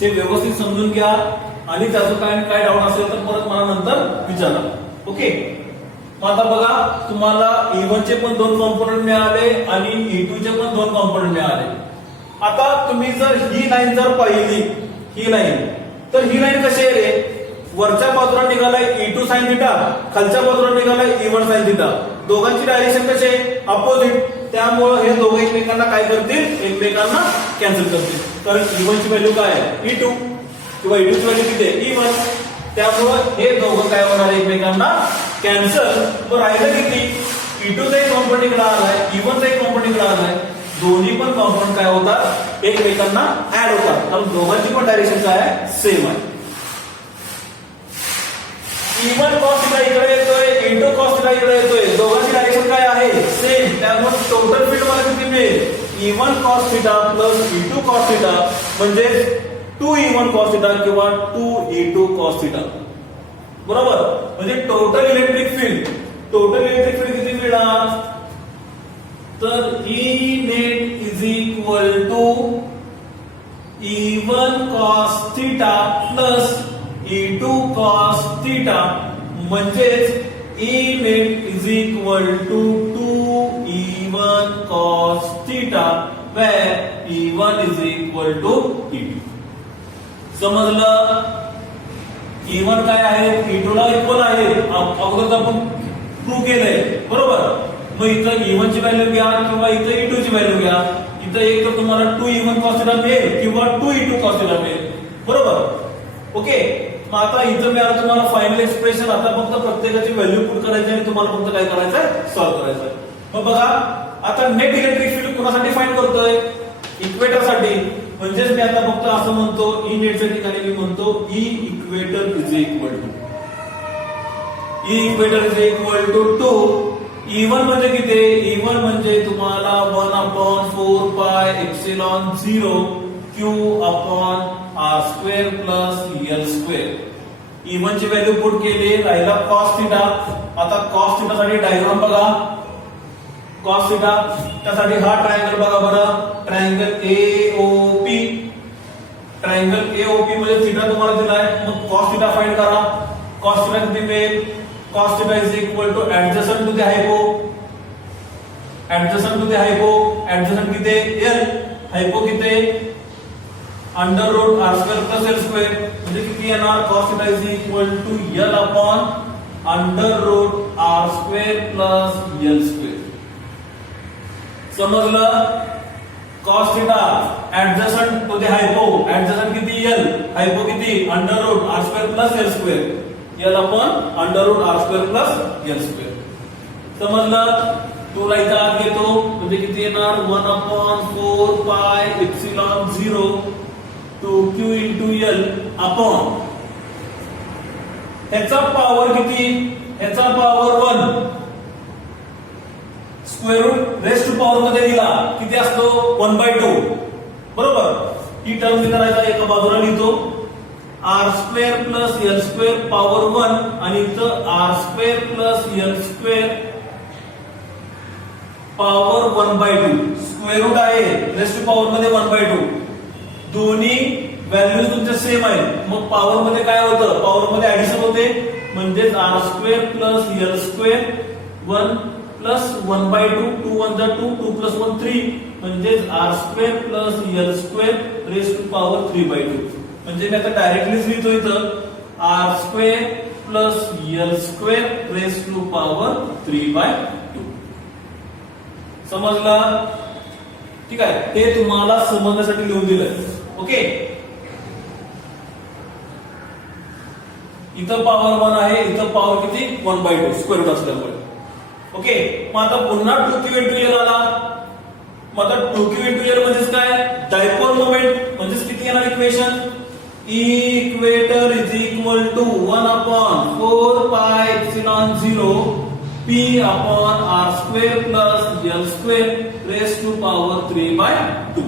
ते व्यवस्थित समजून घ्या आणि त्याचं काय डाऊट असेल तर परत मला नंतर विचारा. ओके. मग आता बघा, तुम्हाला E1 चे पण दोन कॉम्पोनंट मिळाले आणि E2 चे पण दोन कॉम्पोनंट मिळाले. आता तुम्ही जर ही लाईन जर पाहिली, ही लाईन, तर ही लाईन कशी आहे रे? वरच्या बाजूला निघालाय E2 sin थिटा, खालच्या बाजूला निघालाय E1 sin थिटा. दोघांची डायरेक्शन कशी आहे? अपोजिट. त्यामुळे हे दोघे एकमेकांना काय करतील? एकमेकांना कॅन्सल करतील. कारण E1 ची व्हॅल्यू काय आहे? E2 किंवा E2 ची व्हॅल्यू किती आहे? E1. त्यामुळे हे दोघं काय होणार? एकमेकांना कॅन्सल. मग राहिलं किती? E2 चा एक कॉम्पोनंट इकडे आलाय, E1 चा एक कॉम्पोनंट इकडे आलाय. दोन्ही पण कॉम्पोनंट काय होतात, एकमेकांना ऍड होतात, कारण दोघांची पण डायरेक्शन काय आहे, सेम आहे. इवन कॉस थिटा इकडे येतोय, इंटू कॉस थिटा इकडे येतोय, दोघांची डायरेक्शन काय आहे, सेम. त्यामुळे टोटल फील्ड मला किती मिळेल, even cos theta plus into cos theta म्हणजे 2 इवन कॉस थिटा किंवा 2 इंटू कॉस थिटा. बरोबर. म्हणजे टोटल इलेक्ट्रिक फील्ड किती मिळणार, तर E net is equal to E1 cos theta plus E2 cos theta म्हणजेच E net is equal to 2 E1 cos theta where E1 is equal to E2. समजलं. E1 काय आहे, E2 ला equal आहे, अगोदर आपण प्रूव्ह केलंय. बरोबर. मग इथं E1 ची व्हॅल्यू घ्या किंवा इथं E2 ची व्हॅल्यू घ्या. इथं एक तर तुम्हाला 2 E1 cos थिटा मिळेल किंवा 2 E2 cos थिटा मिळेल. बरोबर. ओके. मग आता इथं मी आता तुम्हाला फायनल एक्सप्रेशन, आता फक्त प्रत्येकाची व्हॅल्यू पुट करायची आणि तुम्हाला फक्त काय करायचंय, सॉल्व्ह करायचंय. मग बघा आता नेट इलेक्ट्रिक फील्ड कोणासाठी फाइंड करतोय, इक्वेटर साठी. म्हणजेच मी आता फक्त असं म्हणतो, ई नेटच्या ठिकाणी मी म्हणतो E equator is equal to 2. E1 म्हणजे किती, E1 म्हणजे तुम्हाला 1/4 pi epsilon 0 Q upon R square plus L square. E1 ची व्हॅल्यू पुट केली, राहिला cos थिटा. आता cos थिटा साठी डायग्राम बघा. cos थिटा त्यासाठी हा ट्रायंगल बघा बरं, ट्रायंगल AOP म्हणजे थिटा तुम्हाला दिलाय. मग cos थिटा फाइंड करा. cos थिटा किती मिळेल, cos theta is equal to adjacent to the hypo. adjacent किती, L. hypo किती, under root R square plus L square म्हणजे किती येणार, cos theta is equal to L upon under root R square plus L square. समजलं. cos theta adjacent to the hypo, adjacent किती L, hypo किती under root R square plus L square, L upon under root R square plus L square. समजलं. तुला इथं आत घेतो म्हणजे किती येणार, 1/4 pi epsilon 0 to Q into L upon ह्याचा पॉवर किती, ह्याचा power 1 square root raise to power मध्ये दिला किती असतो, 1/2. बरोबर. ही टर्म मी करायचा एका बाजूला लिहितो, R square plus L square power 1 आणि इथं R square plus L square power 1/2. Square root आहे, रेस टू पॉवर मध्ये 1/2. दोन्ही व्हॅल्यूज तुमच्या सेम आहेत. मग पॉवर मध्ये काय होतं, पॉवर मध्ये ऍडिशन होते म्हणजेच R square plus L square 1 plus 1/2, 2 1 जा 2, 2 प्लस 1 3 म्हणजेच R square plus L square raise to power 3/2. म्हणजे मी आता डायरेक्टलीच लिहितो इथं R square plus L square raise to power 3/2. समजला. ठीक आहे. ते तुम्हाला समजण्यासाठी लिहून दिलंय. ओके. इथं पॉवर 1 आहे, इथं पॉवर किती, 1/2 स्क्वेअर रूट असल्यामुळे. ओके. मग आता पुन्हा 2Q into L आला. मग आता 2Q into L म्हणजेच काय, डायपोल मोमेंट. म्हणजेच किती येणार equation, equator is equal to 1/4 pi epsilon 0 P upon R square plus L square raise to power 3/2.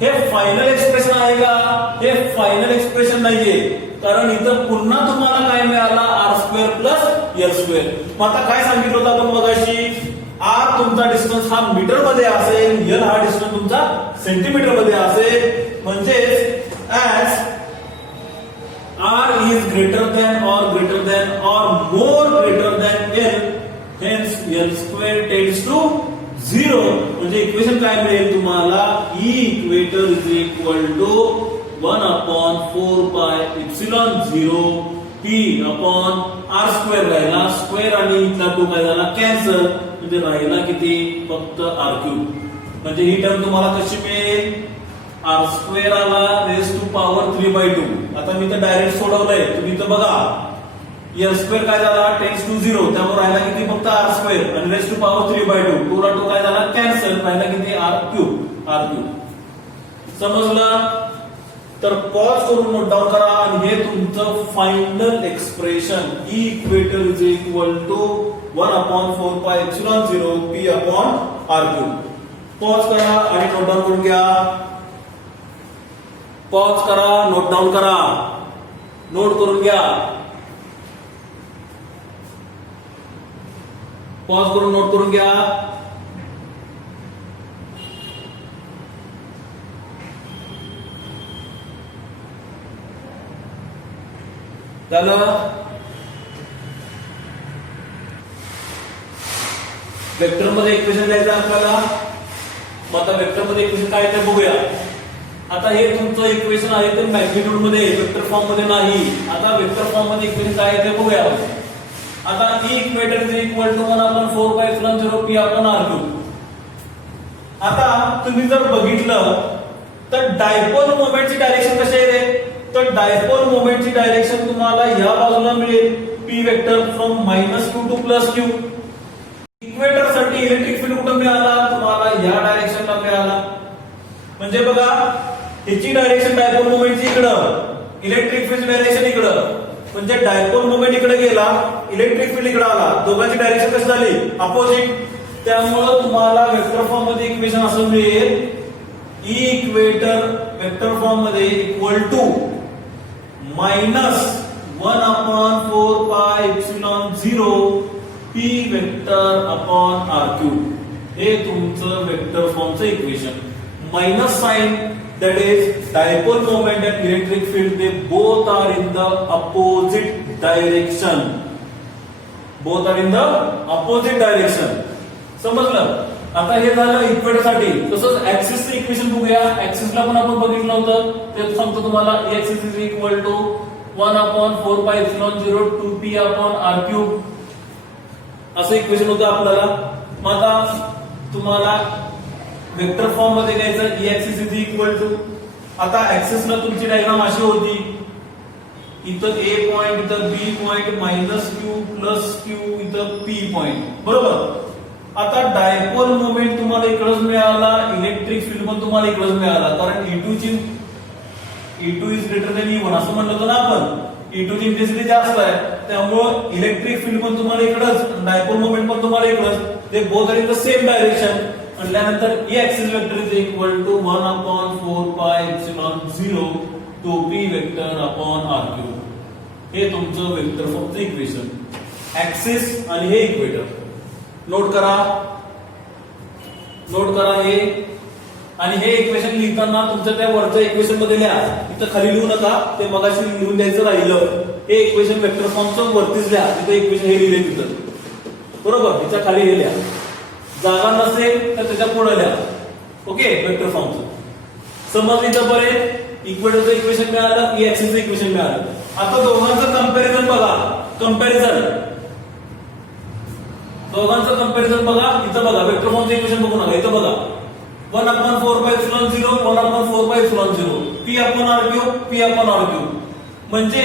हे फायनल एक्सप्रेशन आहे का, हे फायनल एक्सप्रेशन नाहीये, कारण इथं पुन्हा तुम्हाला काय मिळाला, R square plus L square. मग आता काय सांगितलं होतं आपण मगाशी, R तुमचा डिस्टन्स हा मीटर मध्ये असेल, L हा डिस्टन्स तुमचा सेंटीमीटर मध्ये असेल. म्हणजेच as R is greater than or more greater than L, hence L square tends to 0. म्हणजे इक्वेशन काय मिळेल तुम्हाला, E equator is equal to 1/4 pi epsilon 0 P upon R square. राहिला स्क्वेअर आणि इथला 2 काय झाला, कॅन्सल. म्हणजे राहिला किती, फक्त R3. म्हणजे ही टर्म तुम्हाला कशी मिळेल, R स्क्वेअर आला रेस टू पॉवर 3/2. आता मी तर डायरेक्ट सोडवलंय, तुम्ही तर बघा L स्क्वेअर काय झाला, टेन्स टू 0, त्यामुळे राहिला किती, फक्त R स्क्वेअर आणि रेस टू पॉवर 3/2. 2 ला 2 काय झाला, कॅन्सल. राहिला किती आर क्यूब समजलं. तर पॉज करून नोट डाऊन करा आणि हे तुमचं final expression E equator is equal to 1/4πε0 p/r³. Pause करा आणि नोट डाऊन करून घ्या. पॉज करा, नोट डाऊन करा, नोट करून घ्या. पॉज करून नोट करून घ्या. झालं. वेक्टर मध्ये इक्वेशन द्यायचं आपल्याला. मग आता वेक्टर मध्ये इक्वेशन काय ते बघूया. आता हे तुमचं इक्वेशन आहे ते मॅग्निट्यूड मध्ये, वेक्टर फॉर्म मध्ये नाही. आता वेक्टर फॉर्म मध्ये इक्वेशन काय आहे ते बघूया. आता E equator is equal to 1/4πε0 p/r³. आता तुम्ही जर बघितलं तर डायपोल मोमेंटची डायरेक्शन कशी आहे रे. तर डायपोल मोमेंटची डायरेक्शन तुम्हाला या बाजूला मिळेल p vector from -q to +q. Equator साठी इलेक्ट्रिक फील्ड कुठे मिळाला तुम्हाला, या डायरेक्शनला मिळाला. म्हणजे बघा ह्याची डायरेक्शन डायपोल मोमेंटची इकडं, इलेक्ट्रिक फील्ड डायरेक्शन इकडं. म्हणजे डायपोल मोमेंट इकडे गेला, इलेक्ट्रिक फील्ड इकडे आला, दोघांची डायरेक्शन कशी झाली अपोजिट. त्यामुळे तुम्हाला वेक्टर फॉर्म मध्ये इक्वेशन असं मिळेल ई इक्वेटर वेक्टर फॉर्म मध्ये equal to -1/4πε0 p vector upon r³. हे तुमचं वेक्टर फॉर्मचं equation. Minus sign that is dipole moment and electric field, they both are in the opposite direction. Both are in the opposite direction. समजलं. आता हे झालं equator साठी. तसंच ऍक्सिसचं equation बघूया. ऍक्सिसला पण आपण बघितलं होतं, ते सांगतो तुम्हाला. Axis is equal to 1/4πε0 2p/r³. असं इक्वेशन होतं आपल्याला. मग आता तुम्हाला वेक्टर फॉर्म मध्ये घ्यायचं E axis is equal to. आता ऍक्सिसला तुमची डायग्राम अशी होती, इथं ए पॉइंट, इथं बी पॉइंट, -q+q, इथं पी पॉइंट, बरोबर. आता डायपोल मोमेंट तुम्हाला इकडच मिळाला, इलेक्ट्रिक फील्ड पण तुम्हाला इकडच मिळाला. कारण E2 is greater than E1 असं म्हणलं होतं ना आपण. E2 ची इंटेन्सिटी जास्त आहे, त्यामुळे इलेक्ट्रिक फील्ड पण तुम्हाला इकडच, डायपोल मोमेंट पण तुम्हाला इकडच. ते both are in the same direction. म्हटल्यानंतर E axis vector is equal to 1/4πε0 2p vector upon r³. हे तुमचं वेक्टर फॉर्मचं इक्वेशन. ऍक्सिस आणि हे इक्वेटर. नोट करा, नोट करा हे. आणि हे इक्वेशन लिहिताना तुमच्या त्या वरच्या इक्वेशन मध्ये लिहा, इथं खाली लिहू नका. ते मगाशी लिहून द्यायचं राहिलं. हे इक्वेशन वेक्टर फॉर्मचं वरतीच लिहा. तिथं इक्वेशन हे लिहिले तिथं, बरोबर. तिच्या खाली हे लिहा. जागा नसेल तर त्याच्या पुढे लिहा. ओके, वेक्टर फॉर्मचं समजलं. इथंपर्यंत इक्वेटरचं इक्वेशन मिळालं, ई ऍक्सिसचं इक्वेशन मिळालं. आता दोघांचं कंपॅरिझन बघा. दोघांचं कंपॅरिझन बघा. इथं बघा, वेक्टर फॉर्मचं इक्वेशन बघू नका. इथं बघा 1/4πε0 1/4πε0 p/r³, p/r³. म्हणजे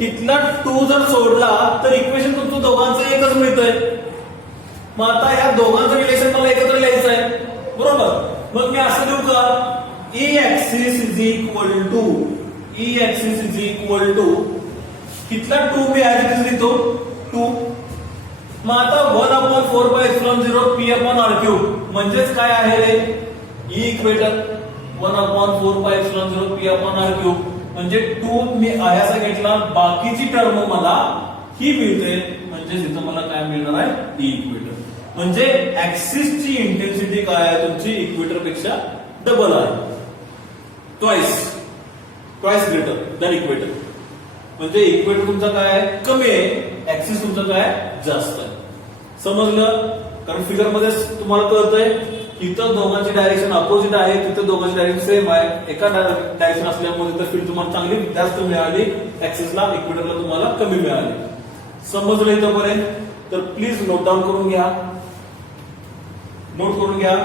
तिथला 2 जर सोडला तर इक्वेशन तुमचं दोघांचं एकच मिळतंय. मग आता ह्या दोघांचं रिलेशन मला एकत्र लिहायचं आहे, बरोबर. मग मी असं लिहू का, E axis is equal to तिथला 2 मी ऍज इट इज लिहितो 2. मग आता 1/4πε0 p/r³. म्हणजेच काय आहे रे, ई इक्वेटर 1/4πε0 p/r³. म्हणजे 2 मी आयाचा घेतला, बाकीची टर्म मला ही मिळते. म्हणजे इथं मला काय मिळणार आहे, ई इक्वेटर. म्हणजे ऍक्सिसची इंटेन्सिटी काय आहे तुमची, इक्वेटर पेक्षा डबल आहे. Twice greater than equator. म्हणजे इक्वेटर तुमचा काय आहे, कमी आहे, ऍक्सिस तुमचा काय जास्त आहे. समजलं. कारण फिगर मध्ये तुम्हाला कळतंय, इथं दोघांची डायरेक्शन अपोजिट आहे, तिथं दोघांची डायरेक्शन सेम आहे. एका डायरेक्शन असल्यामुळे तर फील्ड तुम्हाला चांगली जास्त मिळाली, ऍक्सिसला, इक्वेटरला तुम्हाला कमी मिळाली. समजलं इथंपर्यंत. तर प्लीज नोट डाऊन करून घ्या, नोट करून घ्या.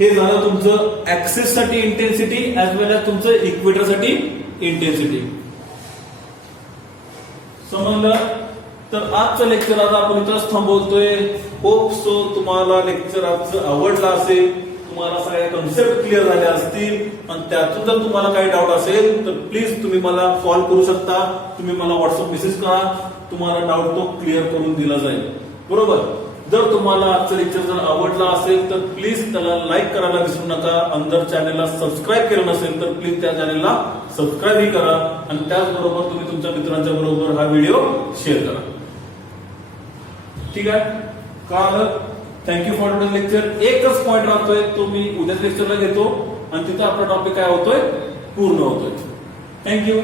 हे झालं तुमचं ऍक्सिस साठी इंटेन्सिटी ऍज वेल एज तुमचं इक्वेटर साठी इंटेन्सिटी. समजलं. तर आजचं लेक्चर आता आपण इथंच थांबवतोय. होप सो तुम्हाला लेक्चर आजचं आवडलं असेल. तुम्हाला सगळ्या कन्सेप्ट क्लिअर झाल्या असतील आणि त्यातून जर तुम्हाला काही डाऊट असेल तर प्लीज तुम्ही मला कॉल करू शकता, तुम्ही मला व्हॉट्सअप मेसेज करा, तुम्हाला डाऊट तो क्लिअर करून दिला जाईल. बरोबर. जर तुम्हाला आजचं लेक्चर जर आवडला असेल तर प्लीज त्याला लाईक करायला विसरू नका. आणि जर चॅनलला सबस्क्राईब केलं नसेल तर प्लीज त्या चॅनलला सबस्क्राईबही करा आणि त्याचबरोबर तुम्ही तुमच्या मित्रांच्या बरोबर हा व्हिडिओ शेअर करा. ठीक आहे. कळालं? Thank you for today lecture. एकच पॉईंट राहतोय तो मी उद्याच लेक्चरला घेतो आणि तिथं आपला टॉपिक काय होतोय पूर्ण होतोय. थँक्यू.